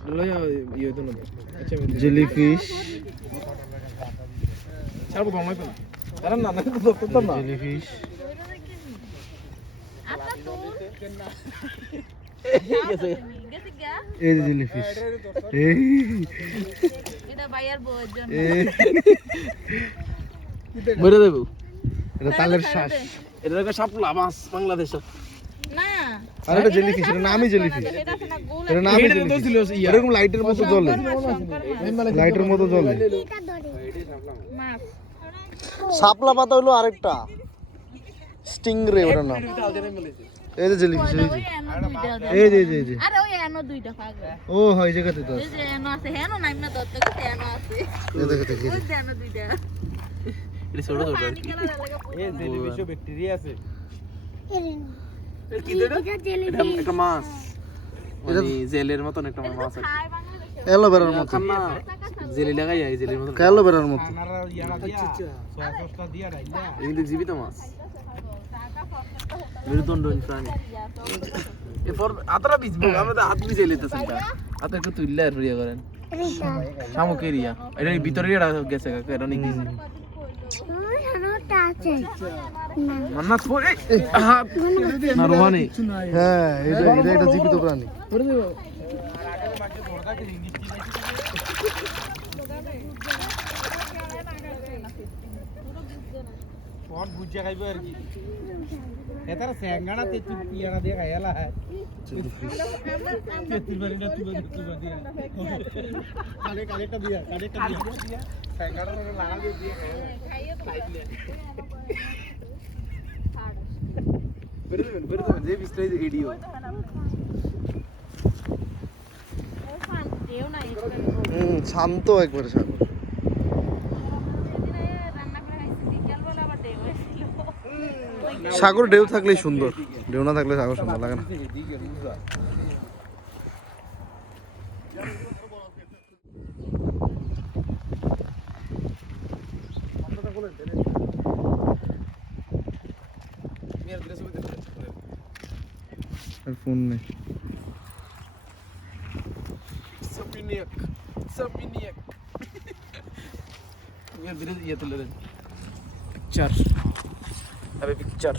লয়া ইয়ে তো না আচ্ছা জেলিফিশ ছাড়বো তো আমাকে কারণ না না তো না জেলিফিশ গেছে গা এই যে জেলিফিশ এই এটা বাইয়ার বউয়ের জন্য মরে দেব এটা তালের শ্বাস এটা একটা শাপলা মাছ বাংলাদেশে না আর এটা জেলিফিশ এটা নামই জেলিফিশ এটা আছে না গোল এটা নামই এটা তো জেলিফিশ ছিল ইয়া এরকম লাইটের মতো জ্বলে লাইটের মতো জ্বলে মাছ শাপলা পাতা হলো আরেকটা স্টিংরে ওটার নাম এই যে জেলিফিশ এই যে এই যে আরে ওই এনো দুইটা পাগল ও হয় জায়গাতে তো এই যে এনো আছে হেনো নাইমা দত্ত কি এনো আছে এই দেখে দেখি ওই যে এনো দুইটা এটা ছোট ছোট পানি কেলা লাগা এই জেলিফিশে ব্যাকটেরিয়া আছে কি এটা একটা মাছ মানে জেলের মতন একটা মাছ আছে খায় বাংলাদেশে অ্যালোভেরার মতো খান না জেলি লাগাই এই জেলির মতন অ্যালোভেরার মতো কিন্তু জীবিত মাছ মেরুদণ্ড প্রাণী এরপর আতরা বিজবো আমরা তো হাত বিজে লিতেছেন আত একটু তুইলা আর রিয়া করেন শামুকের ইয়া এটা ভিতরে গেছে কাকে এটা অনেক ইজি মান্না তো এই হাত না রোহানি হ্যাঁ এটা একটা জীবিত প্রাণী করে দেব কোন বুঝা খাইবো আর কি এটার স্যাঙ্গানা তে তুই পিয়ারা দিয়ে খাইলা হয় তেতিবারিটা তুই দিয়া কালেটা দিয়া স্যাঙ্গানা লাগা দিয়ে খাইলে বেরোবেন যে বিস্তারিত এডিও দেও না শান্ত একবারে সাগর রান্না করে খাইছি বিকেল বেলা আবার দেও হইছিল সাগর ঢেউ থাকলেই সুন্দর ঢেউ না থাকলে সাগর সুন্দর লাগে না ফোন নেই Sapiniak. ये धीरे ये तो ले पिक्चर अबे पिक्चर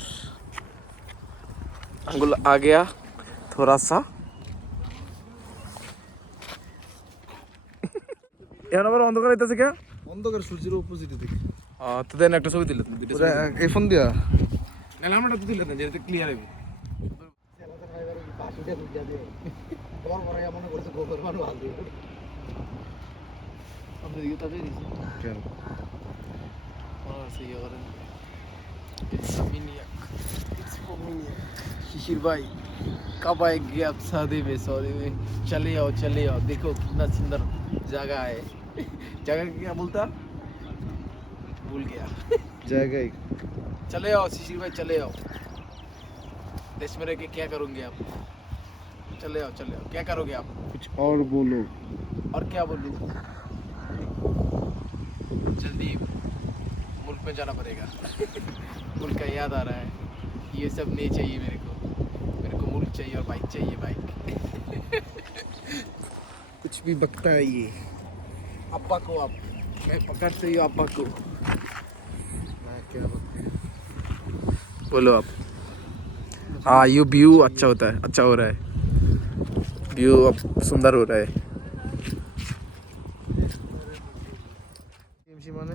अंगुल आ गया थोड़ा सा এখন আবার অন্ধকার হইতাছে কে অন্ধকার সূর্যের অপোজিটে দেখি তো দেন একটা ছবি দিলে তুমি এই ফোন দিয়া না আমরা তো দিলে দেন যেটা ক্লিয়ার হবে আপনি দিকে তাদের দিয়েছি কেন ইয়ে করেন शिशिर भाई कब आएंगे आप सऊदी में चले आओ देखो कितना सुंदर जगह है जगह क्या बोलता भूल गया জায়গায় चले आओ शिशिर भाई चले आओ देश में रह के क्या करोगे आप चले आओ क्या करोगे आप कुछ और बोलो और क्या बोलूं जल्दी मुल्क में जाना पड़ेगा मुल्क का याद आ रहा है ये सब नहीं चाहिए मेरे को मुल्क चाहिए और बाइक चाहिए बाइक कुछ भी बकता है ये अब्बा को आप मैं पकड़ते ही अब्बा को मैं क्या बकता बोलो आप हाँ ये व्यू अच्छा होता है अच्छा हो रहा है व्यू अब सुंदर हो रहा है এমসি মানে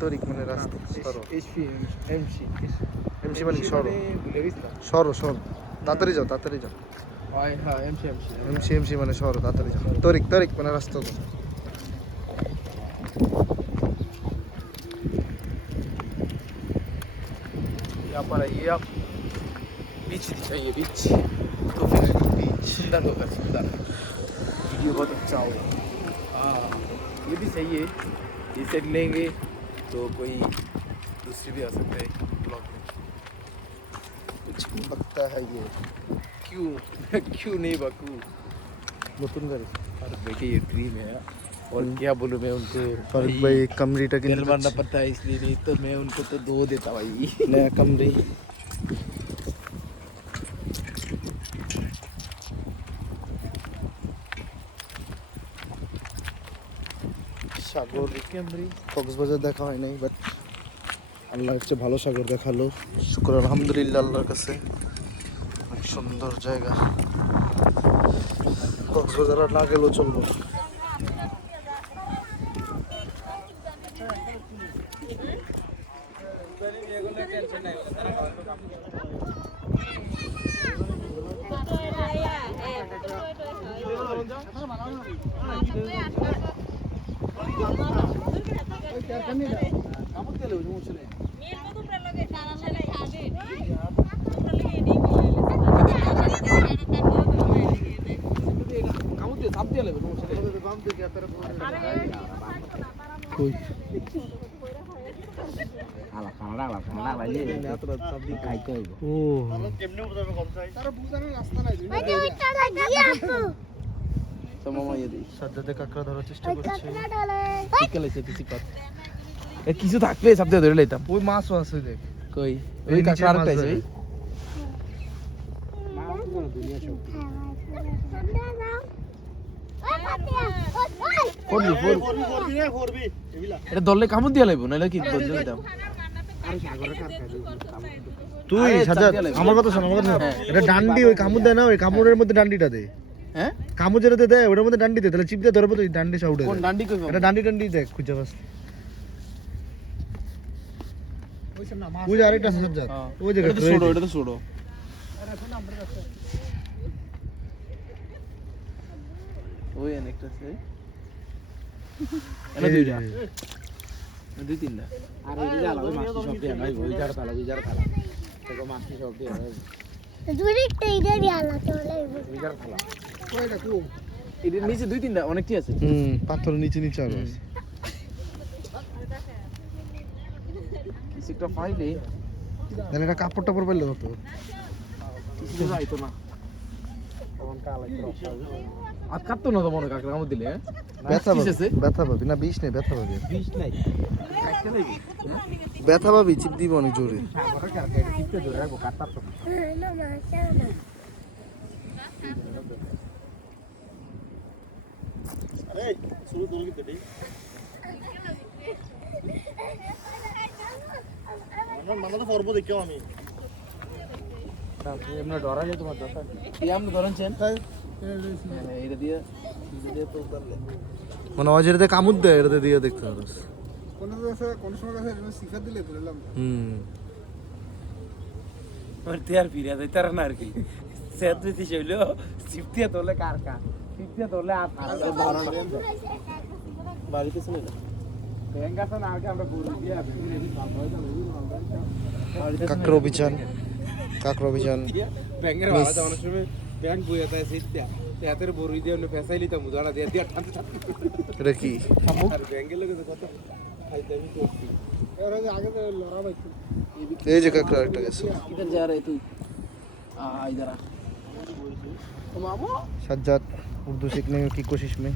তরিক মানে রাস্তা সরো एमसी এমসি মানে সরো সরো তাড়াতাড়ি যাও हाँ एमसी এমসি মানে সরো তাড়াতাড়ি যাও তরিক মানে রাস্তা তো यहाँ पर आइए आप बीच चाहिए बीच तो फिर बीच सुंदर होगा सुंदर वीडियो बहुत अच्छा होगा हाँ ये भी सही है ये सेट लेंगे तो कोई दूसरी भी आ सकता है ब्लॉग में कुछ भी बकता है ये क्यों नहीं बकू নতুন গাড়ি और देखिए ये ड्रीम है और क्या बोलूँ मैं उनको ফারুক ভাই এই কামরিটা दिल কিনতে मारना पड़ता है इसलिए नहीं तो मैं उनको तो दो देता भाई নয়া কামরি সাগর কক্সবাজার দেখা হয় নাই বাট আল্লাহ হচ্ছে ভালো সাগর দেখালো শুকর আলহামদুলিল্লাহ আল্লাহর কাছে অনেক সুন্দর জায়গা কক্সবাজার আর না গেলেও চলবো কই ও तो मामा ये दी সাজ্জাদে কাঁকড়া ধরার চেষ্টা করছে निकल ऐसे किसी पर ए কিছু থাকলে সব দিয়ে ধরে লইতাম ওই মাছও আছে দেখ কই ওই ওই নিচে কাঁকড়া মাছ আরেকটা আছে ধরে। এটা দললে কামড় দিয়া লাগবো নাহলে কি বদলে দিতাম তুই আরে সাজ্জাদ চাপ দিয়ে লাগবে। আমার কথা শোন হ্যাঁ। এটা ডান্ডি ওই কামড় দেয় না ওই কামড়ের মধ্যে ডান্ডিটা দে হ্যাঁ কামড় যেটাতে দেয় ওটার মধ্যে ডান্ডি দে তাহলে চিপ দিয়ে ধরবো তো ডান্ডি সাউটে কোন ডান্ডি কই এটা ডান্ডি দেখ খুঁজে বাস ওই যে আরেকটা আছে সাজ্জাদ ওই জায়গা এটা তো ছোট এটা তো ছোট ওই অনেকটা আছে এটা দুইটা দুই তিনটা এদের নিচে দুই তিনটা অনেকটি আছে পাথরের নিচে আরো আছে কিছু একটা পাইলে তাহলে এটা কাপড় টাপড় পাইলে হতো কিছু যাইতো না আর কাটতো না তো মনে কাকড়া কামড় দিলে হ্যাঁ ব্যথা পাবি না বিষ নেই ব্যথা পাবি কাটতে লাগবে ব্যথা পাবি চিপ দিবি অনেক জোরে মানে অজেরতে কামুদ দেয় এটাতে দিয়ে দেখতে হবে সেদ্রি দিছে হইলো সিফতিয়া তোলে কার সিফতিয়া তোলে আর বাড়িতে ছিল না ব্যাংক আছে না আগে আমরা গরু দিয়া কাকর অভিযান ব্যাংকের বাবা তো অনেক সময় ব্যাংক বইয়া তাই সিফতিয়া তেয়াতের বড় দিয়ে হলো ফেসাইলি তো মুদারা দিয়ে দিয়া টানতে এটা কি আর ব্যাংকের লোকে তো কত খাইতামি করছি এর আগে তো লড়া বাইছি এই যে কাকড়া একটা গেছে इधर जा रहे तू इधर आ मामू सज्जाद उर्दू सीखने की कोशिश में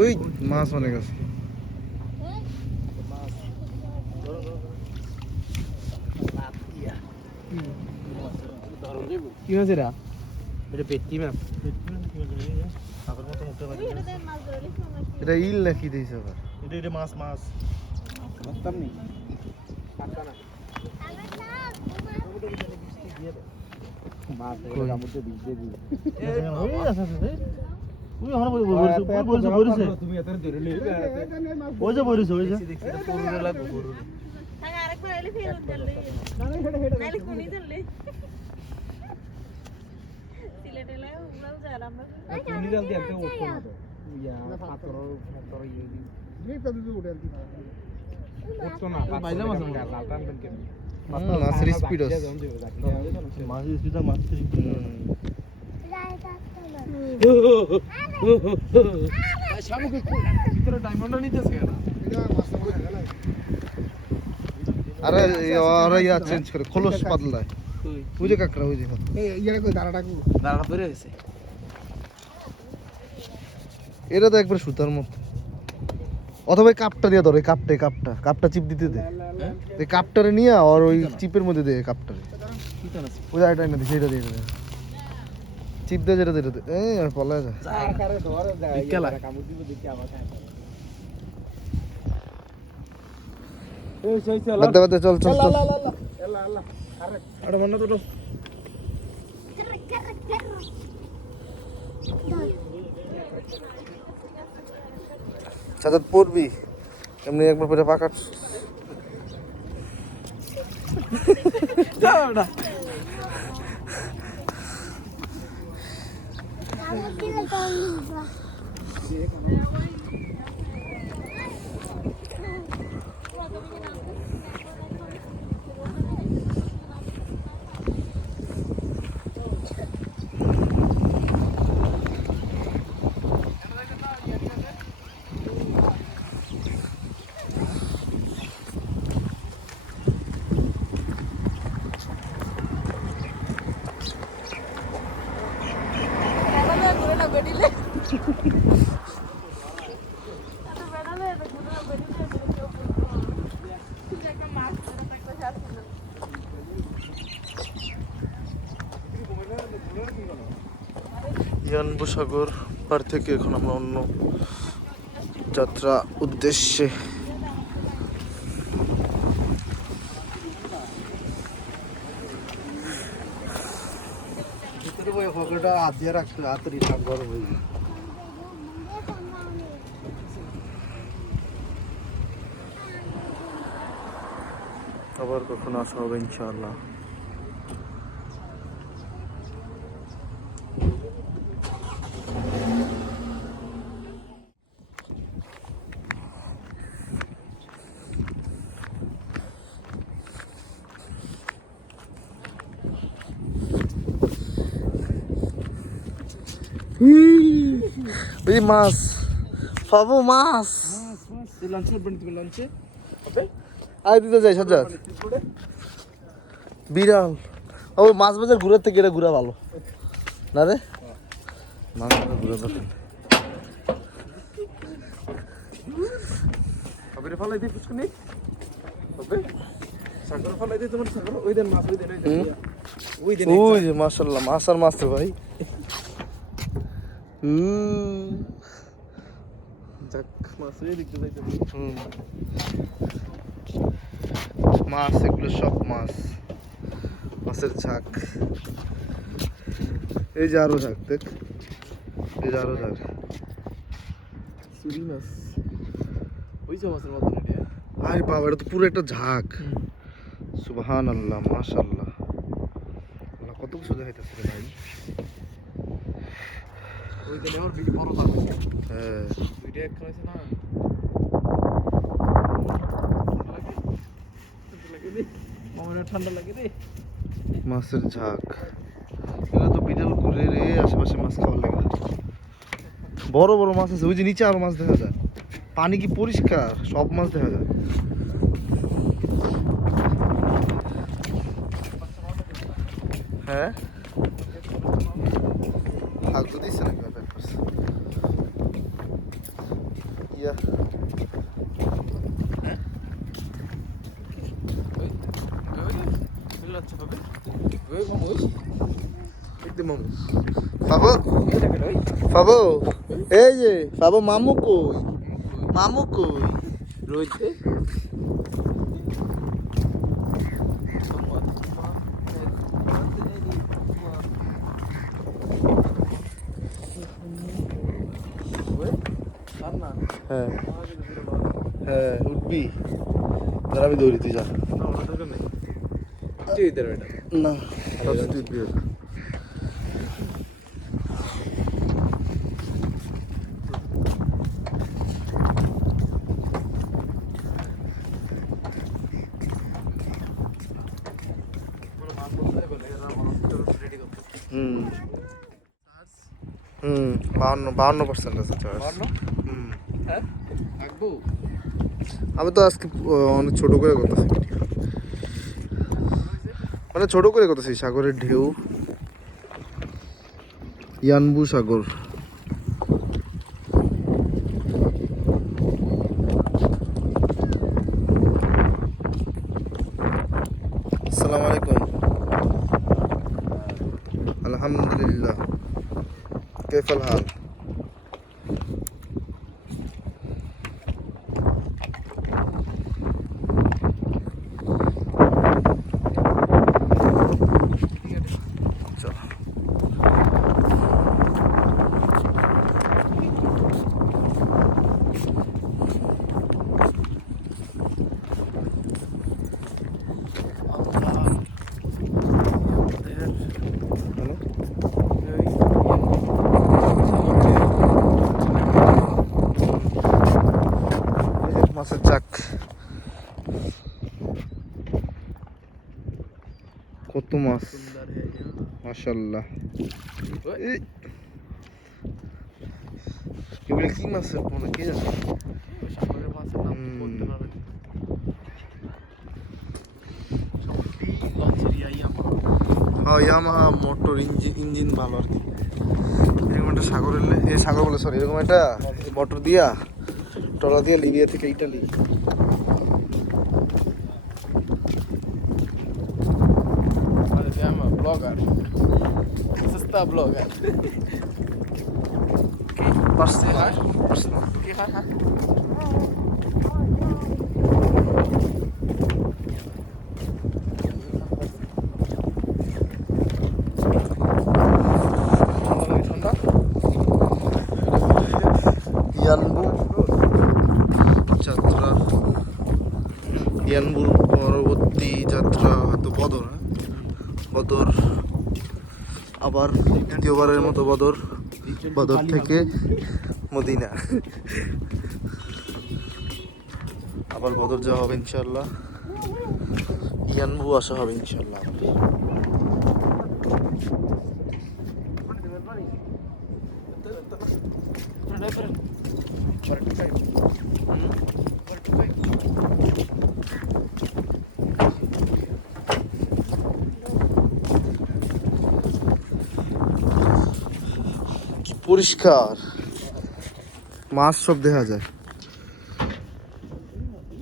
ওই মাছ অনেক আছে কি মাছ এরা এটা পেটকি মাছ এটা ইল নাকি দিয়েছে আবার এটা মাছ বুঝতাম নি টাকা না মাছ কই? এর মধ্যে দিতে দি তুমি এত ধরে লই ওই যে বরিস ওই যে দেখছি পুরো লাগবে পুরো আরেকবার এলে ফেরত দিলে নাইলে কোনি দিলে সিলেটে লাই উড়াল যায় আমরা তুমি জলদি একটা উঠো না তো ইয়া পাথর ইয়ে দি নি তো দিতে উঠে আনতি উঠতো না বাইলা মাছ না লালটান বেন কেন মাছের স্পিড আছে মাছ স্পিডা মাছ শামুকে ভিতরে ডায়মন্ড নিতেছে কেন আরে ওরা ইয়া চেঞ্জ করে খোলস পাতলা ওই যে কাকড়া ওই যে এই ইয়ারে কই দাঁড়াটা পড়ে হইছে এটা তো একবার সুতার মতো অথবা এই কাপটা দিয়ে ধরো এই কাপটা চিপ দিতে দে এই কাপটারে নিয়ে আর ওই চিপের মধ্যে দে কাপটারে ওই আইটা না দিছে এটা দিয়ে দে চিপ দে যেটা দে এই আর পলা যা আরে ধরে যায় কামড় দিব দেখি আবার খায় এই চল বাদে চল আল্লাহ আরে আরে মন তো সাজাদ পড়বি এমনি একবার পরে পাকাট দাঁড়া ইয়ানবু সাগর পার থেকে এখন আমরা অন্য যাত্রা উদ্দেশ্যে ভিতরে ওই পকেটটা হাত দিয়ে রাখতে হাতের হিসাব গরম হয়ে যায় আবার কখনো আসা হবে ইনশাআল্লাহ এই মাছ পাবো মাছ লঞ্চে উঠবেন তুমি লঞ্চে আয় দিতে যাই সাজ্জাদ বিড়াল ও মাছ বাজার ঘুরার থেকে এটা ঘুরা ভালো না রে মাছ বাজার ঘুরা দরকার কবিরে ফলাই দিয়ে পুচকুনি হবে সাগর ফলাই দিয়ে তোমার সাগর ওই দেন মাছ ওই দেন ওই যে মাশাআল্লাহ মাছ আর মাছ রে ভাই যাক মাছ ওই দেখতে যাইতে মাছ এগুলো সব মাছ মাছের ঝাঁক এই যে আরো ঝাঁক দেখ এই যে আরো ঝাঁক সুরি মাছ ওই যে মাছের মতন এটা আরে বাবা এটা তো পুরো একটা ঝাঁক সুবহানাল্লাহ, মাশাআল্লাহ। আল্লাহ কত কিছু দেখাইতেছে রে ভাই। ওই দিনে ওর বিড়ি বড় দাম হয়েছে হ্যাঁ, দুইটা এক হয়েছে না ঠান্ডা লাগে রে মাছের ঝাঁক। এগুলো তো বিড়াল ঘুরে রে আশেপাশে মাছ খাওয়ার লেগে। বড় বড় মাছ আছে, ওই যে নিচে আরো মাছ দেখা যায়। পানি কি পরিষ্কার, সব মাছ দেখা যায়। হ্যাঁ, হাত তো দিচ্ছে নাকি ব্যাপার করছে। ইয়া বাবু, বাবু, এই যে বাবু, মামু কই, মামু কই? রয়েছে হ্যাঁ হ্যাঁ, উঠবি? দাঁড়া আমি দৌড়ি, তুই যা। না, তুই উঠবি। হুম হুম, 52% আছে চার্জ। হুম, হ্যাঁ থাকবো আমি তো আজকে অনেক ছোট করে করতেছি ভিডিও, মানে ছোট করে করতেছি। সাগরের ঢেউ, ইয়ানবু সাগর। আসসালামু আলাইকুম। আলহামদুলিল্লাহ, কেফাল হাল? মাছের চাক, কত মাছ, মাশাআল্লাহ। এগুলো কি মাছের পোনা কে জানে? সাগরের মাছের নাম তো বলতে পারবে না হ্যাঁ, ইয়ামাহা মোটর ইঞ্জিন ভালো আর কি। এরকম একটা সাগরের সাগর বলে, সরি, এরকম একটা মোটর দিয়া ট্রলা দিয়ে লিবিয়া থেকে ইটালি। ব্লগার সস্তা ব্লগার পারছে কি হয় হ্যাঁ ঠান্ডা ইয়ানবু যাত্রা, ইয়ানবুর পরবর্তী যাত্রা হয়তো বদর। বদর, আবার দ্বিতীয়বারের মতো বদর, বদর থেকে মদিনা, আবার বদর যাওয়া হবে ইনশাল্লাহ। ইয়ানবু আসা হবে ইনশাল্লাহ। কি পরিষ্কার, মাছ সব দেখা যায়।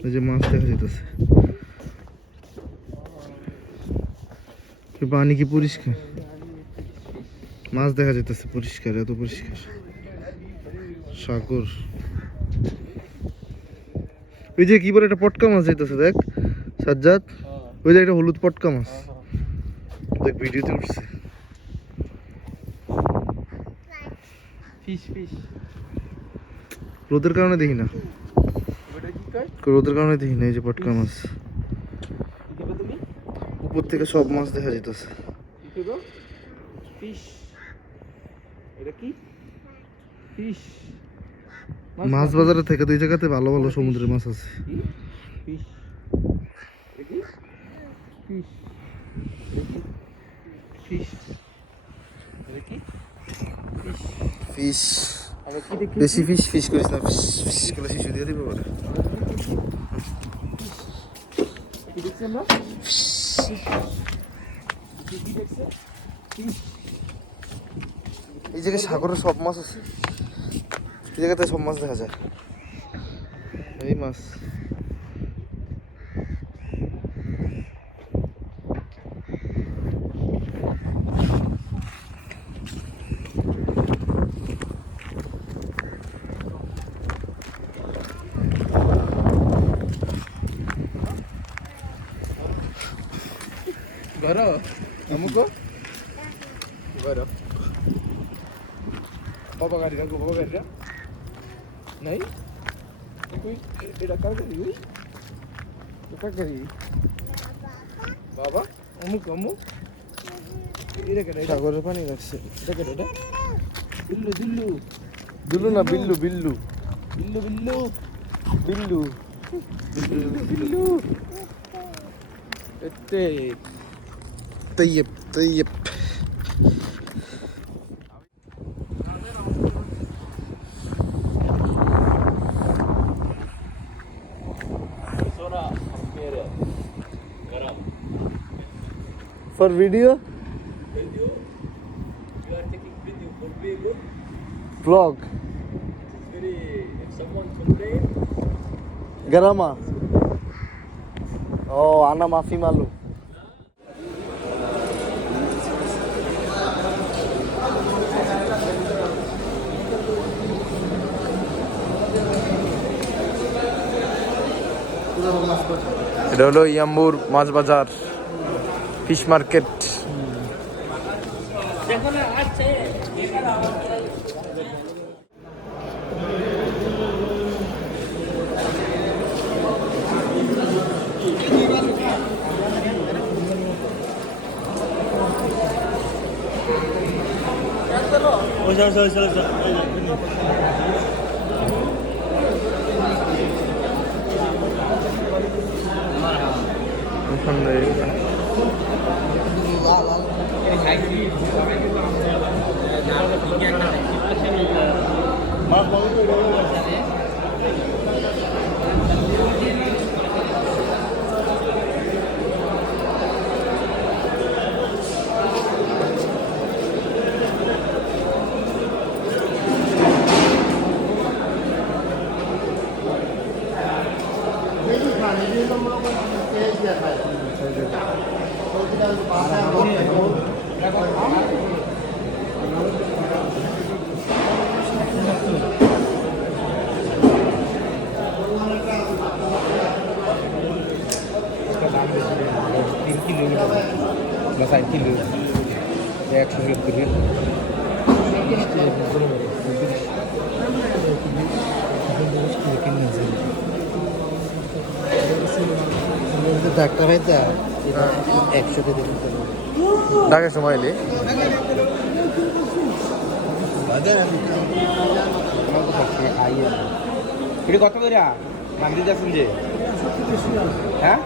এই যে মাছ দেখা যেতেছে, পানি কি পরিষ্কার, মাছ দেখা যেতেছে পরিষ্কার, এত পরিষ্কার সাগর। ওই যে কি বলে একটা পটকা মাছ যেতেছে, দেখ সাজ্জাদ, ওই যে একটা হলুদ পটকা মাছ, দেখ ভিডিওতে উঠছে। ফিশ ফিশ রোদের কারণে দেখি না, ওটা কি কয় রোদের কারণে দেখি না। এই যে পটকা মাছ, কি দিবে তুমি উপর থেকে সব মাছ দেখা যেতেছে। ফিশ, এটা কি ফিশ? মাছ বাজারে থেকে দুই জায়গাতে ভালো ভালো সমুদ্রের মাছ আছে। ফিশ, ফিশ, ফিশ, ফিশ আরে কি দেখি? বেশি ফিশ ফিশ করিস না, ফিশ ফিশ করে শিশু দিয়ে দিব বলে। কি দেখছেন না? কি দেখছে? এই জায়গায় সাগরে সব মাছ আছে, এই জায়গাতে সব মাছ দেখা যায়। এই মাছ ଘର ଆମକୁ ଘର ବାବା ଗାଡ଼ିଟା ନାଇଁ ଏଇଟା କାହା କରିବି? କାହା କରିବି ବାବା? ଅମୁକ ଏଇଟା କେଟା? সাগরের পানি লাগছে। এটা কেটা? এটা বিল্লু বিল্লু বিল্লু না বিল্লু বিল্লু বিল্লু বিল্লু বিল্লু বিল্লু এতে Taiyab Taiyab. For video? Vlog. Garama. Oh, Ana Mafi Malu. এটা হলো ইয়াম্বুর মাছ বাজার, ফিশ মার্কেট। ঢাকার সময় এলে এটা কত করে গান্ধী যাচ্ছেন যে? হ্যাঁ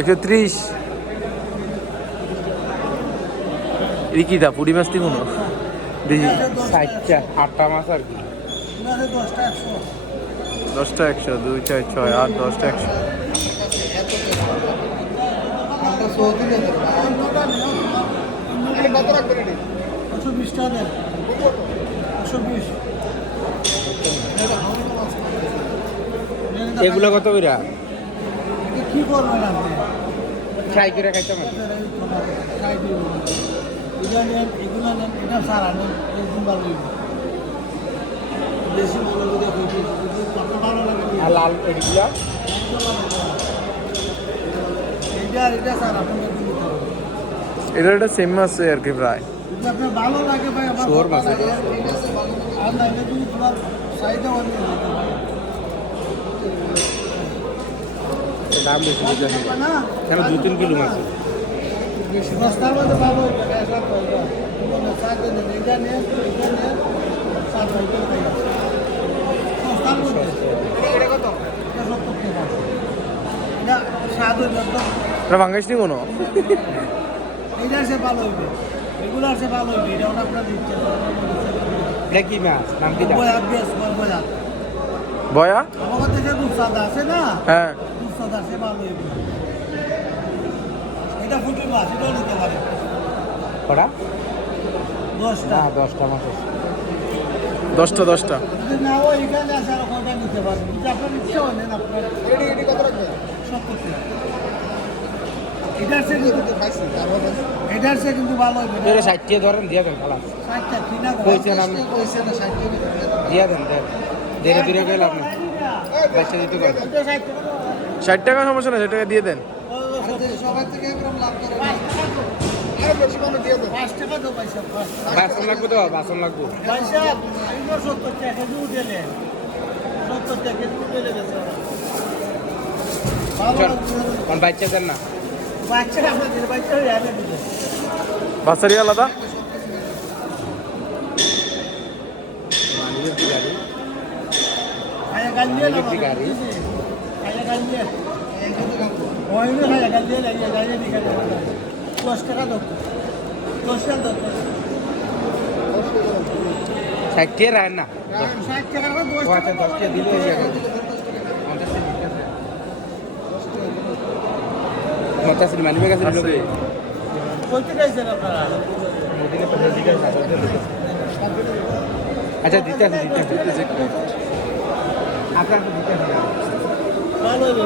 130 রিকিদা পুরি মাছ দিব না দেখি 60টা 8টা মাছ আর কি। 10টা 100 2 4 6 8 10টা 100। এগুলো কত করে? কি করবেন আপনি? ফ্রাই করে খাইতে পারি। এগুলো নেন, এটা সারা নেন, এরকম ভালো বেশি ভালো করে কত ভালো লাগে। আর লাল এগুলো এটা স্যার আপনাকে দিতে হবে। এটা একটা সেম মাছ আর কি প্রায়। যদি আপনার ভালো লাগে ভাই আমার শোর মাছ আর না এটা যদি তোমার চাহিদা অনেক দিতে হবে। দাম বেশি দিতেছে না কেন 2-3 কিলো মাছ সস্তার মধ্যে ভালো হইবে সব পাইবা সাত দিন এটা নিয়ে সাত হইতে পাইবা সস্তার মধ্যে এটা কত এটা 70 টাকা এটা স্বাদ হইবে তো এটা ভাঙ্গাইস নি কোনো এইটা সে ভালো হইবে রেগুলার সে ভালো হইবে এটা আপনার দিচ্ছে এটা কি মাছ নাম কি বয়া বেশ বয়া বয়া আমাদের দেশে দুধসাদা আছে না হ্যাঁ দুধসাদা সে ভালো হইবে এটা ফুটি মাছ এটাও নিতে পারে কটা 10টা 10টা মাছ আছে 10টা যদি না হয় এখানে আছে আর ওখানে নিতে পারেন যদি আপনার ইচ্ছা হয় নেন আপনার এটি কত রাখবেন 70 টাকা এটার সে কিন্তু ভালো হবে এটা 60 টাকা ধরেন দিয়ে দেন খালাস 60 টাকা কিনা কইছেন আমি কইছেন না 60 টাকা দিয়ে দেন ধীরে ধীরে গেল আপনি পয়সা দিতে পারেন 60 টাকা সমস্যা না 60 টাকা দিয়ে দেন সবাই থেকে একদম লাভ করে আরে বেশি কোনো দিয়ে দেন 5 টাকা দাও পয়সা বাসন লাগবে তো বাসন লাগবে পয়সা আমি 70 টাকা কেজি উঠেলে 70 টাকা কেজি উঠেলে গেছে ভালো কোন বাচ্চা দেন না বাচ্চা আপনাদের বাচ্চা হয়ে যাবে বাসারি আলাদা খায়া গাল দিয়ে না গাড়ি খায়া গাল দিয়ে ওই না খায়া গাল দিয়ে লাগিয়ে গাড়ি দিকে 10 টাকা দাও 10 টাকা দাও 60 টাকা রায় না 60 টাকা করে 10 ও আচ্ছা 10 টাকা দিলে হয়ে যাবে 50 টাকা মালিকের কাছে দিল কইতে চাইছেন আপনারা আচ্ছা দিতে আছে আপনার তো দিতে হবে ভালো হবে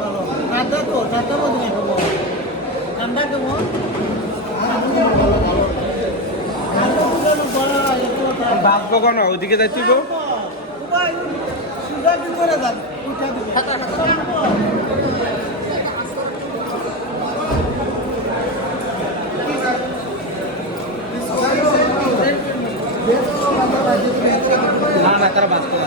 ভালো ঠান্ডা তো ঠান্ডা মধ্যে খাবো ঠান্ডা কেমন বাদ কখন ওইদিকে যাচ্ছি গো সুন্দর কি করে যান উঠা দিবো না না তারা বাদ করে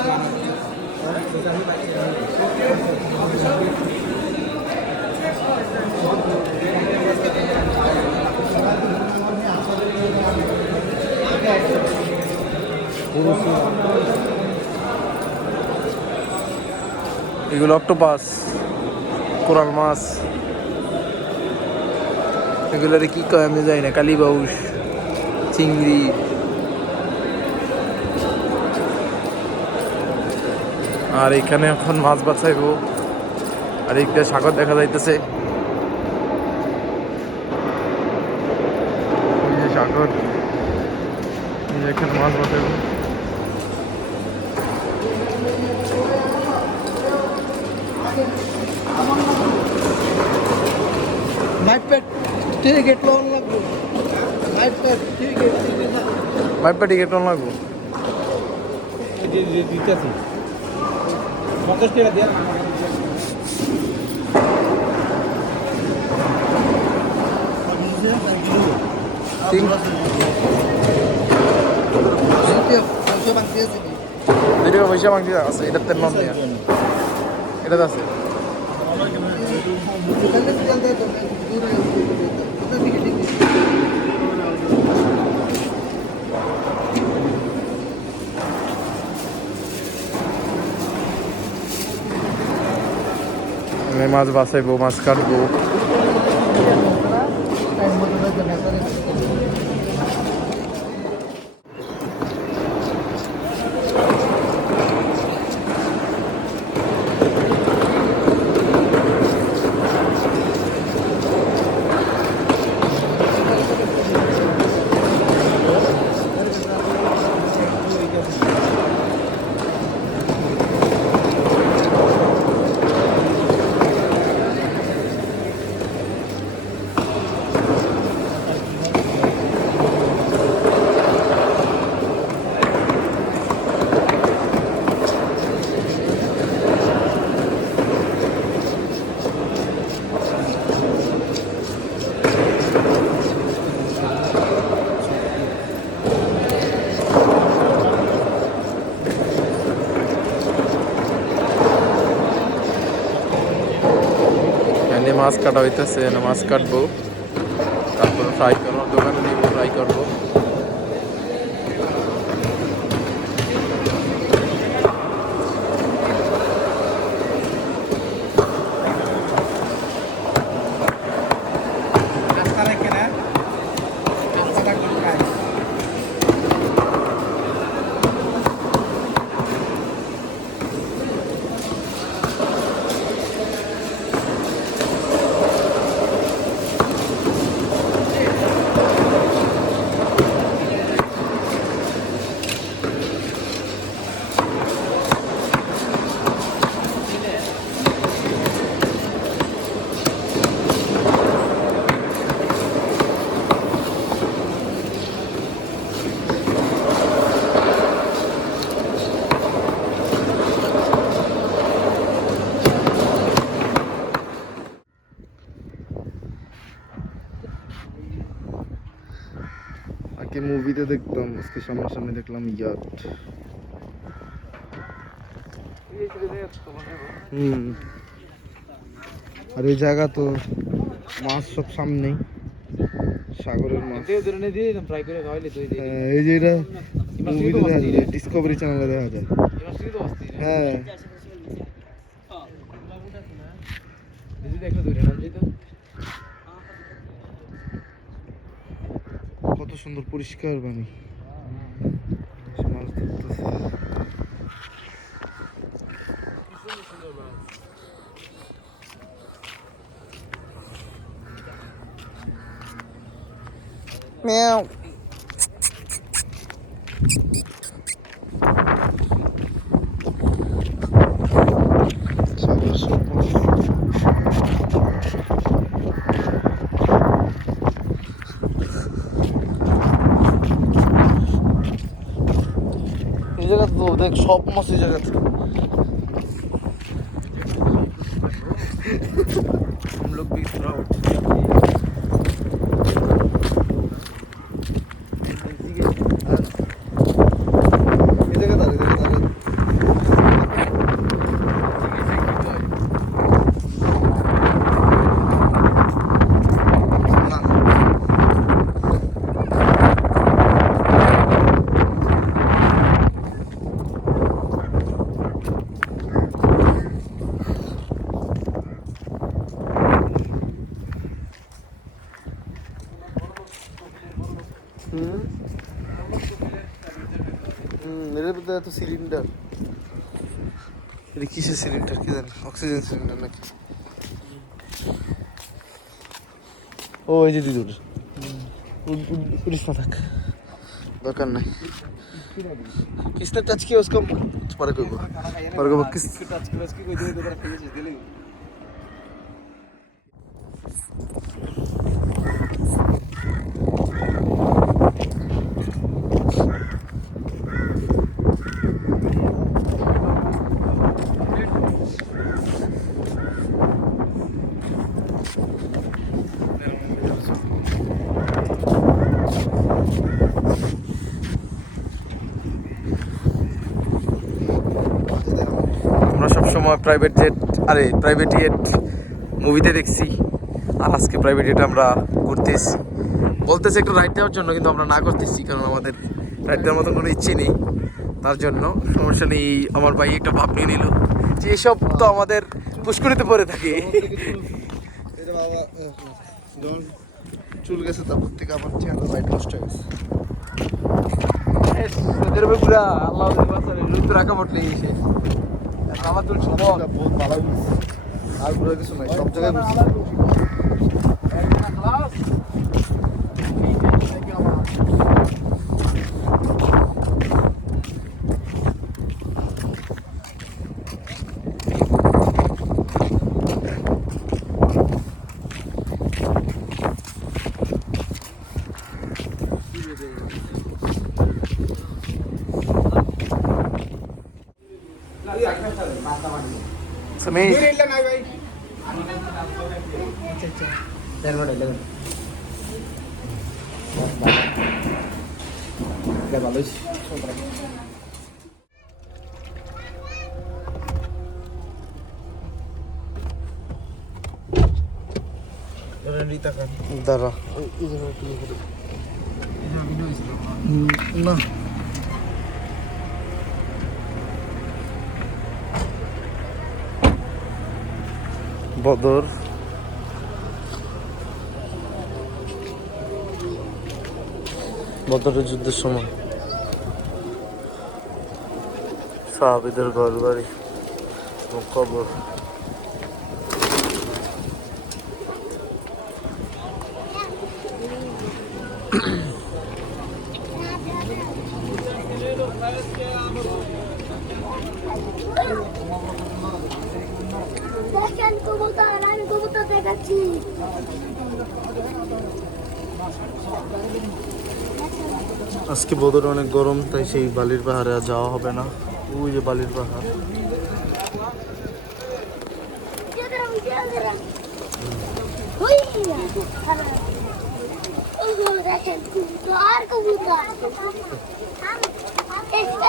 এগুলো অক্টোপাস কোরাল মাছ এগুলোরে কি কয় আমি জানি না কালীবাউস চিংড়ি আর এখানে এখন মাছ বাছাইবো আর এইটা সাগর দেখা যাইতেছে এই যে সাগর এই যে এখানে মাছ বাছাইবো নাইট প্যাড টিকিট লোন লাগবে নাইট প্যাড টিকিট মাইপা টিকিট অন লাগবো দিতে আছে 50 টাকা দিয়ে দুটো পয়সা মাংস আছে এটার তেল নন দেয়া এটাতে আছে মাছ বাছাইবো মাছ কাটবো এখানে মাছ কাটা হইতেছে, মাছ কাটবো, তারপর ফ্রাই করবো, দোকানে নিব, ফ্রাই করবো। আগে মুভিতে দেখতাম, আজকে সামনাসামনি দেখলাম ইয়াট। আর এই জায়গা তো মাছ সব সামনেই, সাগরের মাছ। এই যে এটা মুভিতে দেখা যায়, ডিসকভারি চ্যানেলে দেখা যায়। হ্যাঁ, কত সুন্দর পরিষ্কার পানি, মাছ ধরতেছে। Meow. এই জায়গা তো দেখ সব মাছ এই জায়গাতে। हम लोग भी थोड़ा এর ভিতরে তো সিলিন্ডার, এটা কিসের সিলিন্ডার কি জানি, অক্সিজেন সিলিন্ডার নাকি। ও এই যে দিদুর উড়িস না, থাক, দরকার নাই। किसने टच किया उसको पर को किस टच किया उसकी कोई दे दे कर फिनिश दे ले। প্রাইভেট জেট, আরে প্রাইভেট জেট মুভিতে দেখছি, আর আজকে প্রাইভেট জেট আমরা ঘুরতে এসেছি। বলতেছে একটু রাইড দেওয়ার জন্য, কিন্তু আমরা না করতেছি, কারণ আমাদের রাইড দেওয়ার মতো কোনো ইচ্ছে নেই। তার জন্য সমস্যা নেই, আমার ভাই একটা ভাব নিয়ে নিল যে এসব তো আমাদের পুষ্করিতে পড়ে থাকে। চুল গেছে, তারপর থেকে আমার চেহারা রাইড নষ্ট হয়ে গেছে। আল্লাহ রাখা পড়লে এসে আমার তুল বহুত ভালো আর ঘুরে কিছু নাই, সব জায়গায় ঘুরছি। समीर দাঁড়া না বদর বদরের যুদ্ধের সময় সাহাবীদের ঘর বাড়ি এবং কবর। দেখেন কবুতর, আমি কবুতর দেখাচ্ছি। আজকে বদরে অনেক গরম, তাই সেই বালির পাহাড়ে আর যাওয়া হবে না। ওই যে বালির পাহাড়। ওই ওহো, দেখেন কবুতর কবুতর।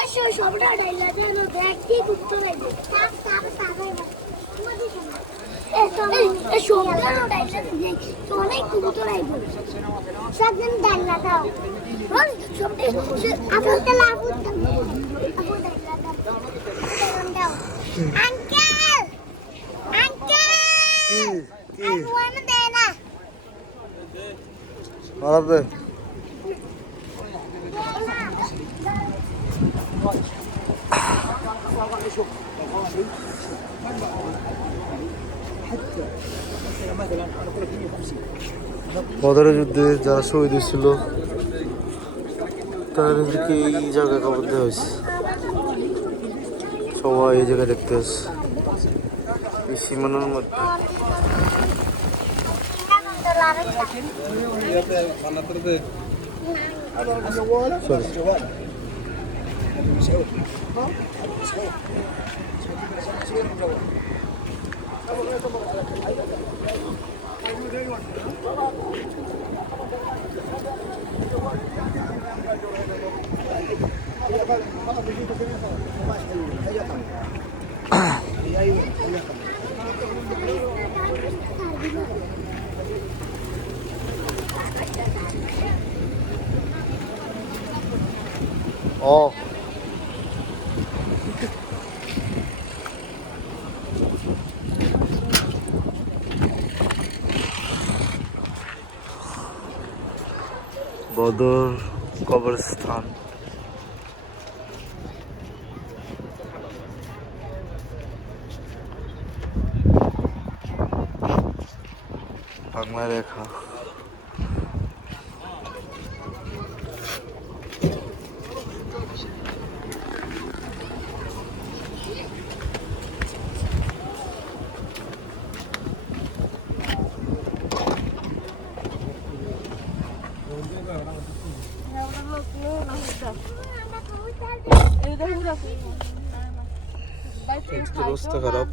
এসো সবটা ডাইলা দেন, দেখ কি কবুতর আইবে। সাপ সাপ সাপ আইবে। এই সবটা ডাইলা দেখ, তো অনেক কবুতর আইবে। সাবধান ডাইলা দাও। ওই সবটা আপন তেলা আপন ডাইলা দাও। আঙ্কেল আঙ্কেল আমি দেয় না। আলাদা বদরের যুদ্ধে যারা শহীদ হয়েছিল তাদেরকে এই জায়গায় কবর দেওয়া হয়েছে। সবাই এই জায়গায় দেখতে আসছে এই সীমানার মধ্যে। ও বদর কবরস্থান। বাংলা রেখা অবস্থা খারাপ।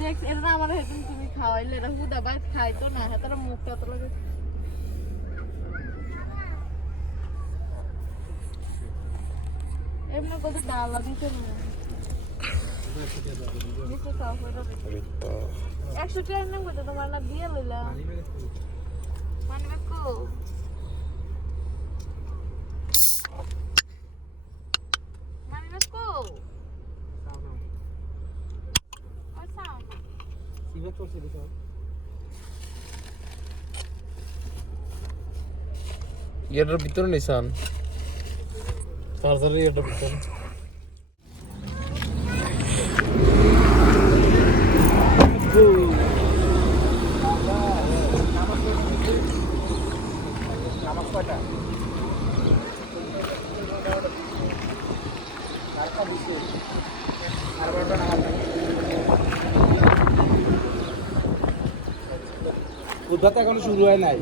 দেখ এটা আমার হেতু তুমি খাওয়াইলে এটা হুদা বাইত খাইতো না হেতারা মুখটা তো লাগে এমনি কত ডাল দিতে না দিতে সাফ করে দিতে 100 টাকা নেব তো তোমার না দিয়ে লইলাম মানে কো মানে কো এটার ভিতরে নিসান চার্জারের এটার ভিতরে উদ্ধার এখনো শুরু হয় নাই।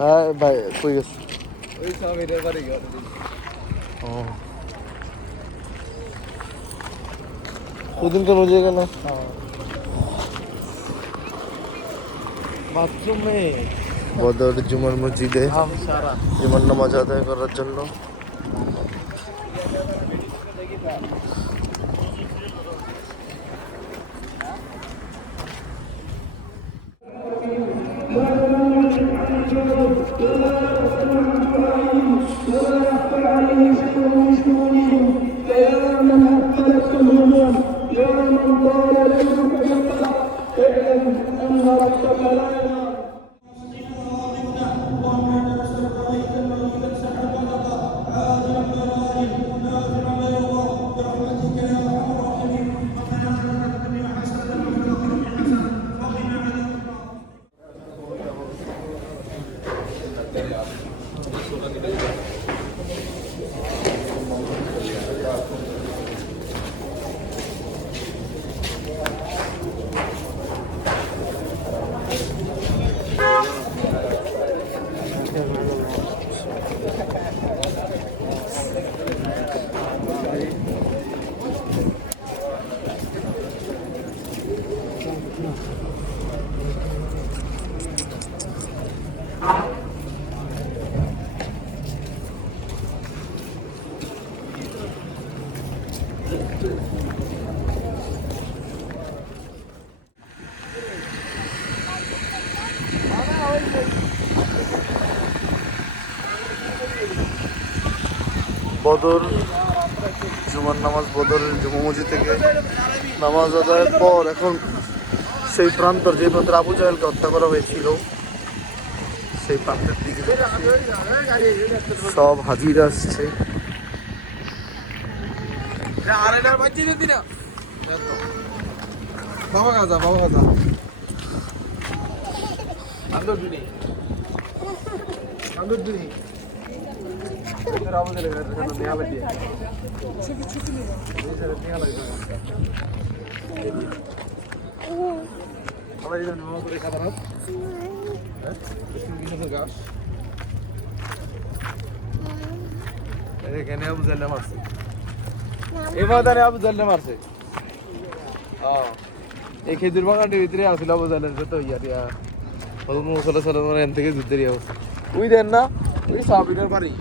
হ্যাঁ ভাই কই গেছে ওই সাবিরের বাড়ি গেল ও ওদিন তো রোজে গেল বাথরুমে বদর জুমার মসজিদে জুমার নামাজ আদায় করার জন্য। বদর জুমার নামাজ বদরের জুমা মসজিদ থেকে নামাজ আদায়ের পর এখন সেই প্রান্তর যে প্রান্তর আবু জাহেলকে হত্যা করা হয়েছিল সেই প্রান্তের দিকে সব হাজিরা আসছে। বাবা গাজা এখানে আবু জাল্লা মারছে এবার আবু জাল্লা মারছে এই খেজুর বাগানটির ভিতরে আসছিল আবু জাল্লার যত ইয়া মুসলা সালাম এখান থেকে যুদ্ধের অবস্থা ওই দেন না ওই সাবিরের বাড়ি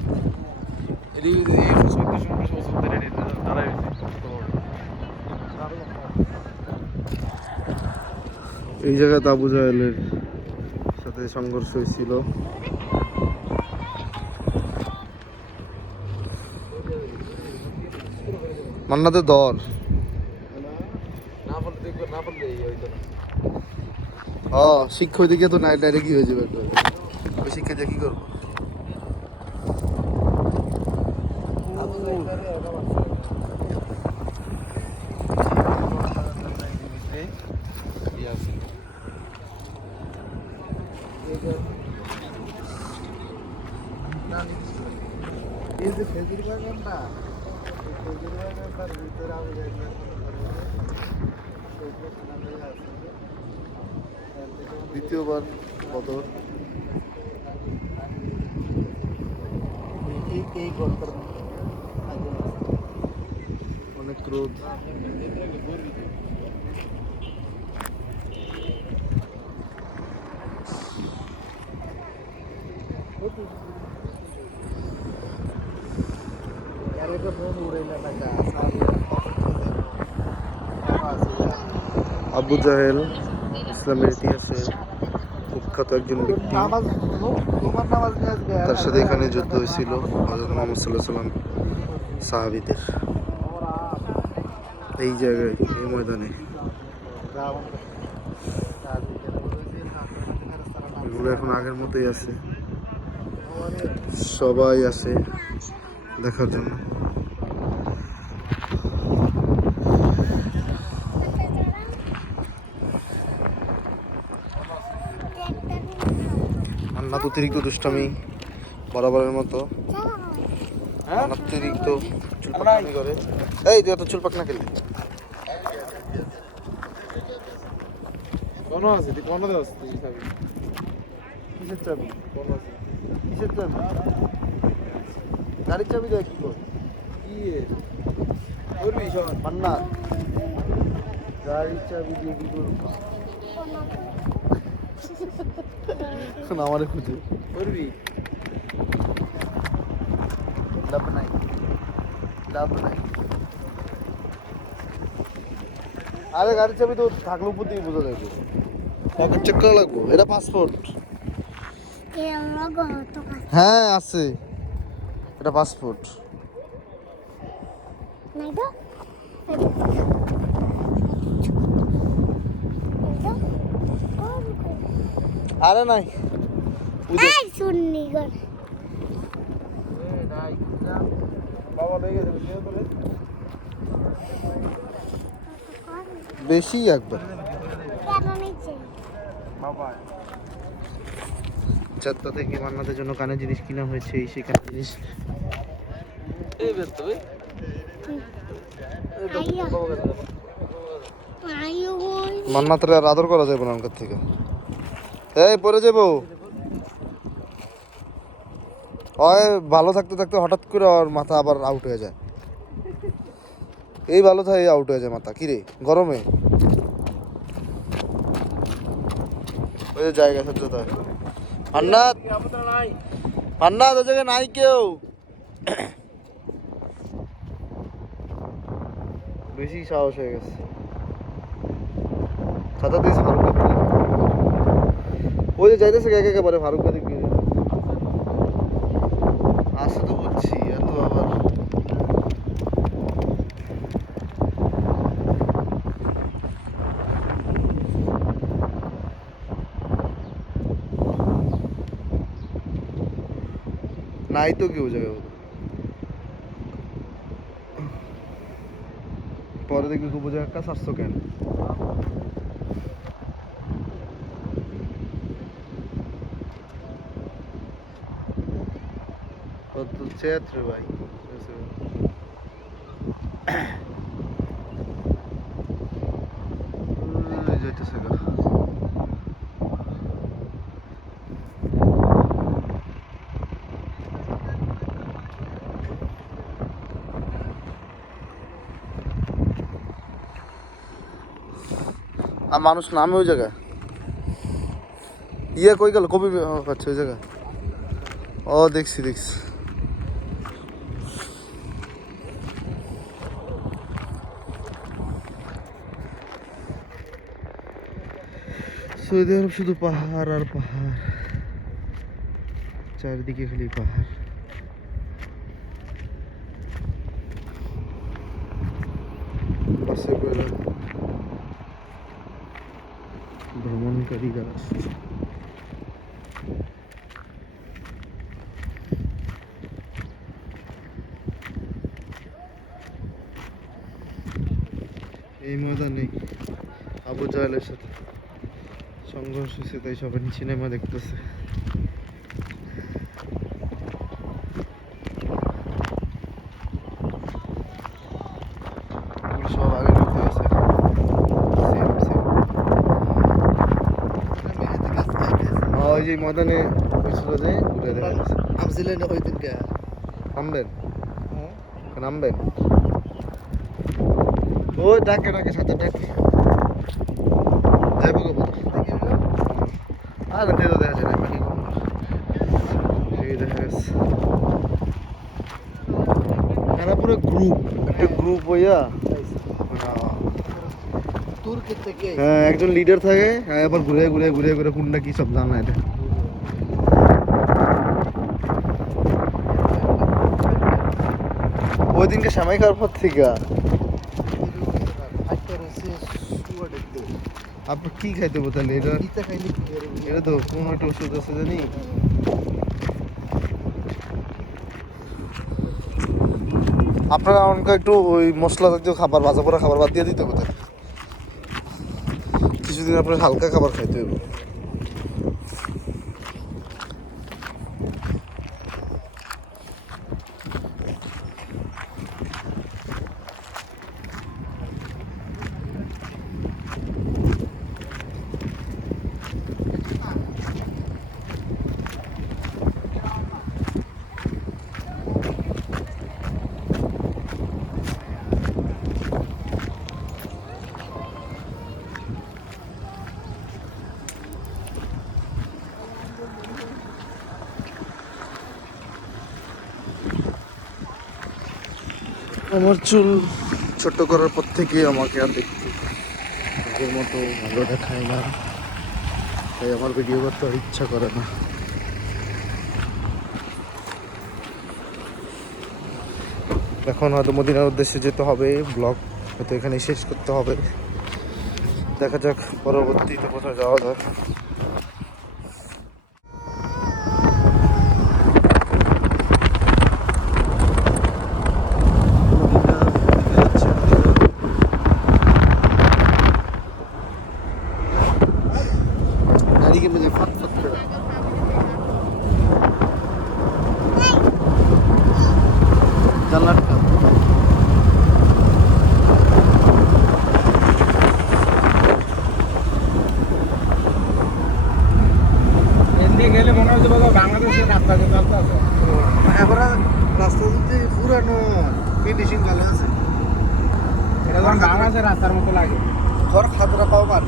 এই জায়গাতে আবু জাহেলের সাথে সংঘর্ষ হয়েছিল। মান্নাতে দর শিক্ষা দিকে তো ডাইরেক্টই হয়ে যাবে ওই শিক্ষা দিয়ে কি করবো। দ্বিতীয়বার বদর অনেক ক্রোধ আবু জাহেল ইসলামের ইতিহাসে কুখ্যাত একজন ব্যক্তি। তার সাথে এখানে যুদ্ধ হয়েছিল হযরত মুহাম্মদ সাল্লাল্লাহু আলাইহি ওয়াসাল্লাম সাহাবীদের এই জায়গায় এই ময়দানে। এগুলো এখন আগের মতোই আছে, সবাই আসে দেখার জন্য। মান্নাত অতিরিক্ত দুষ্টামি বরাবরের মতো, অতিরিক্ত চুল পাকনামি করে। এই তুই এত চুল পাকনা খেললি কোন আছে তুই কোন দেওয়া কিসের চাবি কোন আছে কিসের চাবি গাড়ির চাবি দেয় কি করে মান্না গাড়ির চাবি দিয়ে কি করবো আমারে খুঁজে করবি লাভ নাই লাভ নাই আরে গাড়ির চাবি তো থাকলে উপর দিয়ে বোঝা যাবে পকেট চেক করা লাগবো এটা পাসপোর্ট হ্যাঁ আছে এটা পাসপোর্ট নাই তো আরে নাই এই শুননি গর বাবা লেগে যাবে বেশি একবার কেন নিচে চাঁদপা থেকে মান্নাদের জন্য কানের জিনিস কিনা হয়েছে এই সেই কানের জিনিস আইও বই মান্নাতের আর আদর করা যাবে না ওর থেকে এই পরে যাবো ওই ভালো থাকতে থাকতে হঠাৎ করে ওর মাথা আবার আউট হয়ে যায় এই ভালো থাকে আউট হয়ে যায় মাথা কিরে গরমে ওই যে জায়গা সহ্য হয় মান্নাত মান্নাত ওই জায়গায় নাই কেউ বেশি সাহস হয়ে গেছে ছাতা দিস ফারুক ওই যে যাইতেছে একেবারে ফারুক দিক দিয়ে আসে তো বুঝছি এত আবার নাই তো কেউ জায়গায় পরে দেখবি খুব জায়গা কাজ আসছো কেন কত চেত্র ভাই যাইতেছে গা আর মানুষ নামে ওই জায়গায় ইয়ে কই গেল কবি আচ্ছা ওই জায়গা ও দেখছি দেখছি সৌদি আরব শুধু পাহাড় আর পাহাড় চারিদিকে খালি পাহাড় পাশে করে ভ্রমণকারীরা আসছে এই ময়দানে আবু জাহেলের সাথে সংঘর্ষ হয়েছে তাই সবাই সিনেমা দেখতেছে সব আগের মতো আছে ওই যে ময়দানে হয়েছিল যে ঘুরে দেখা যাচ্ছে আমছিলেন ওই দিনকে নামবেন নামবেন ওই ডাকে ডাকে সাথে ডাকে যাইব গো আর তেল দেখা যায় না বাকি এই দেখা গেছে এরা পুরো গ্রুপ একটা গ্রুপ হইয়া তুর্কি থেকে হ্যাঁ একজন লিডার থাকে হ্যাঁ আবার ঘুরে ঘুরে ঘুরে ঘুরে কোনটা কি সব জানা এটা ওই দিনকে সামাই খাওয়ার পর থেকে আপনার কি খাইতে হবে তাহলে এটা এটা তো কোন একটা ওষুধ আছে জানি আপনারা আমাকে একটু ওই মশলা জাতীয় খাবার ভাজা পোড়া খাবার বাদ দিয়ে দিতে হবে কিছুদিন আপনার হালকা খাবার খাইতে হবে আমার চুল ছোট করার পর থেকে আমাকে আর দেখতে আগের মতো ভালো দেখায় না, তাই আমার ভিডিও করতে আর ইচ্ছা করে না। এখন হয়তো মদিনার উদ্দেশ্যে যেতে হবে, ব্লগ হয়তো এখানে শেষ করতে হবে। দেখা যাক পরবর্তীতে কোথাও যাওয়া যায়। গাড়ি কেমন যায় ফাট ফাট করে জানলাটা এদিকে গেলে মনে হচ্ছে বাবা বাংলাদেশের রাস্তা কিন্তু আছে। এবার রাস্তা যদি পুরানো ফিনিশিং ভালো আছে, এটা যখন বাংলাদেশের রাস্তার মতো লাগে, ঘর খাতরা পাও মার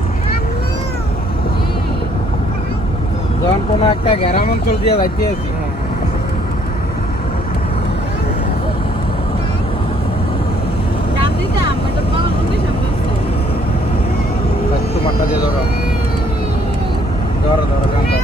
যখন কোনো একটা গ্রাম অঞ্চল দিয়ে যাইতে আছি দাম দিতাম এটা পাওয়ার মধ্যে সামনে একটু মাথা দিয়ে ধরো ধরো ধরো গানটা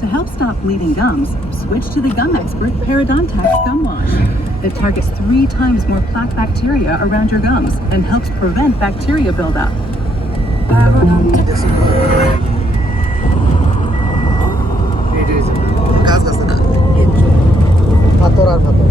To help stop bleeding gums, switch to the gum expert Parodontax Gum Wash. It targets 3 times more plaque bacteria around your gums and helps prevent bacteria buildup. গাছ গাছ না পাথর আর পাথর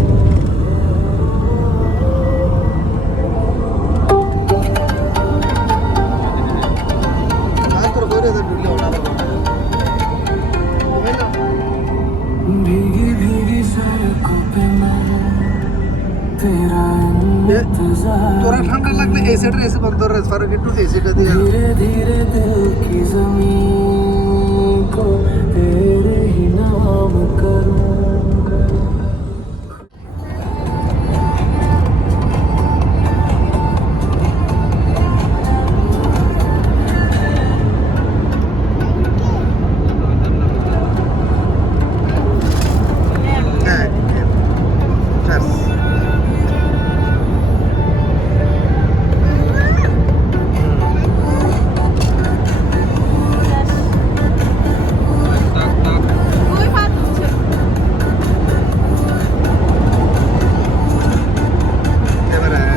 তোরা ঠান্ডা লাগলে এই সাইডের এসি বন্ধ করে ফারুক একটু এসিটা দিয়ে धीरे धीरे दिल की जमीन को तेरे ही नाम करूं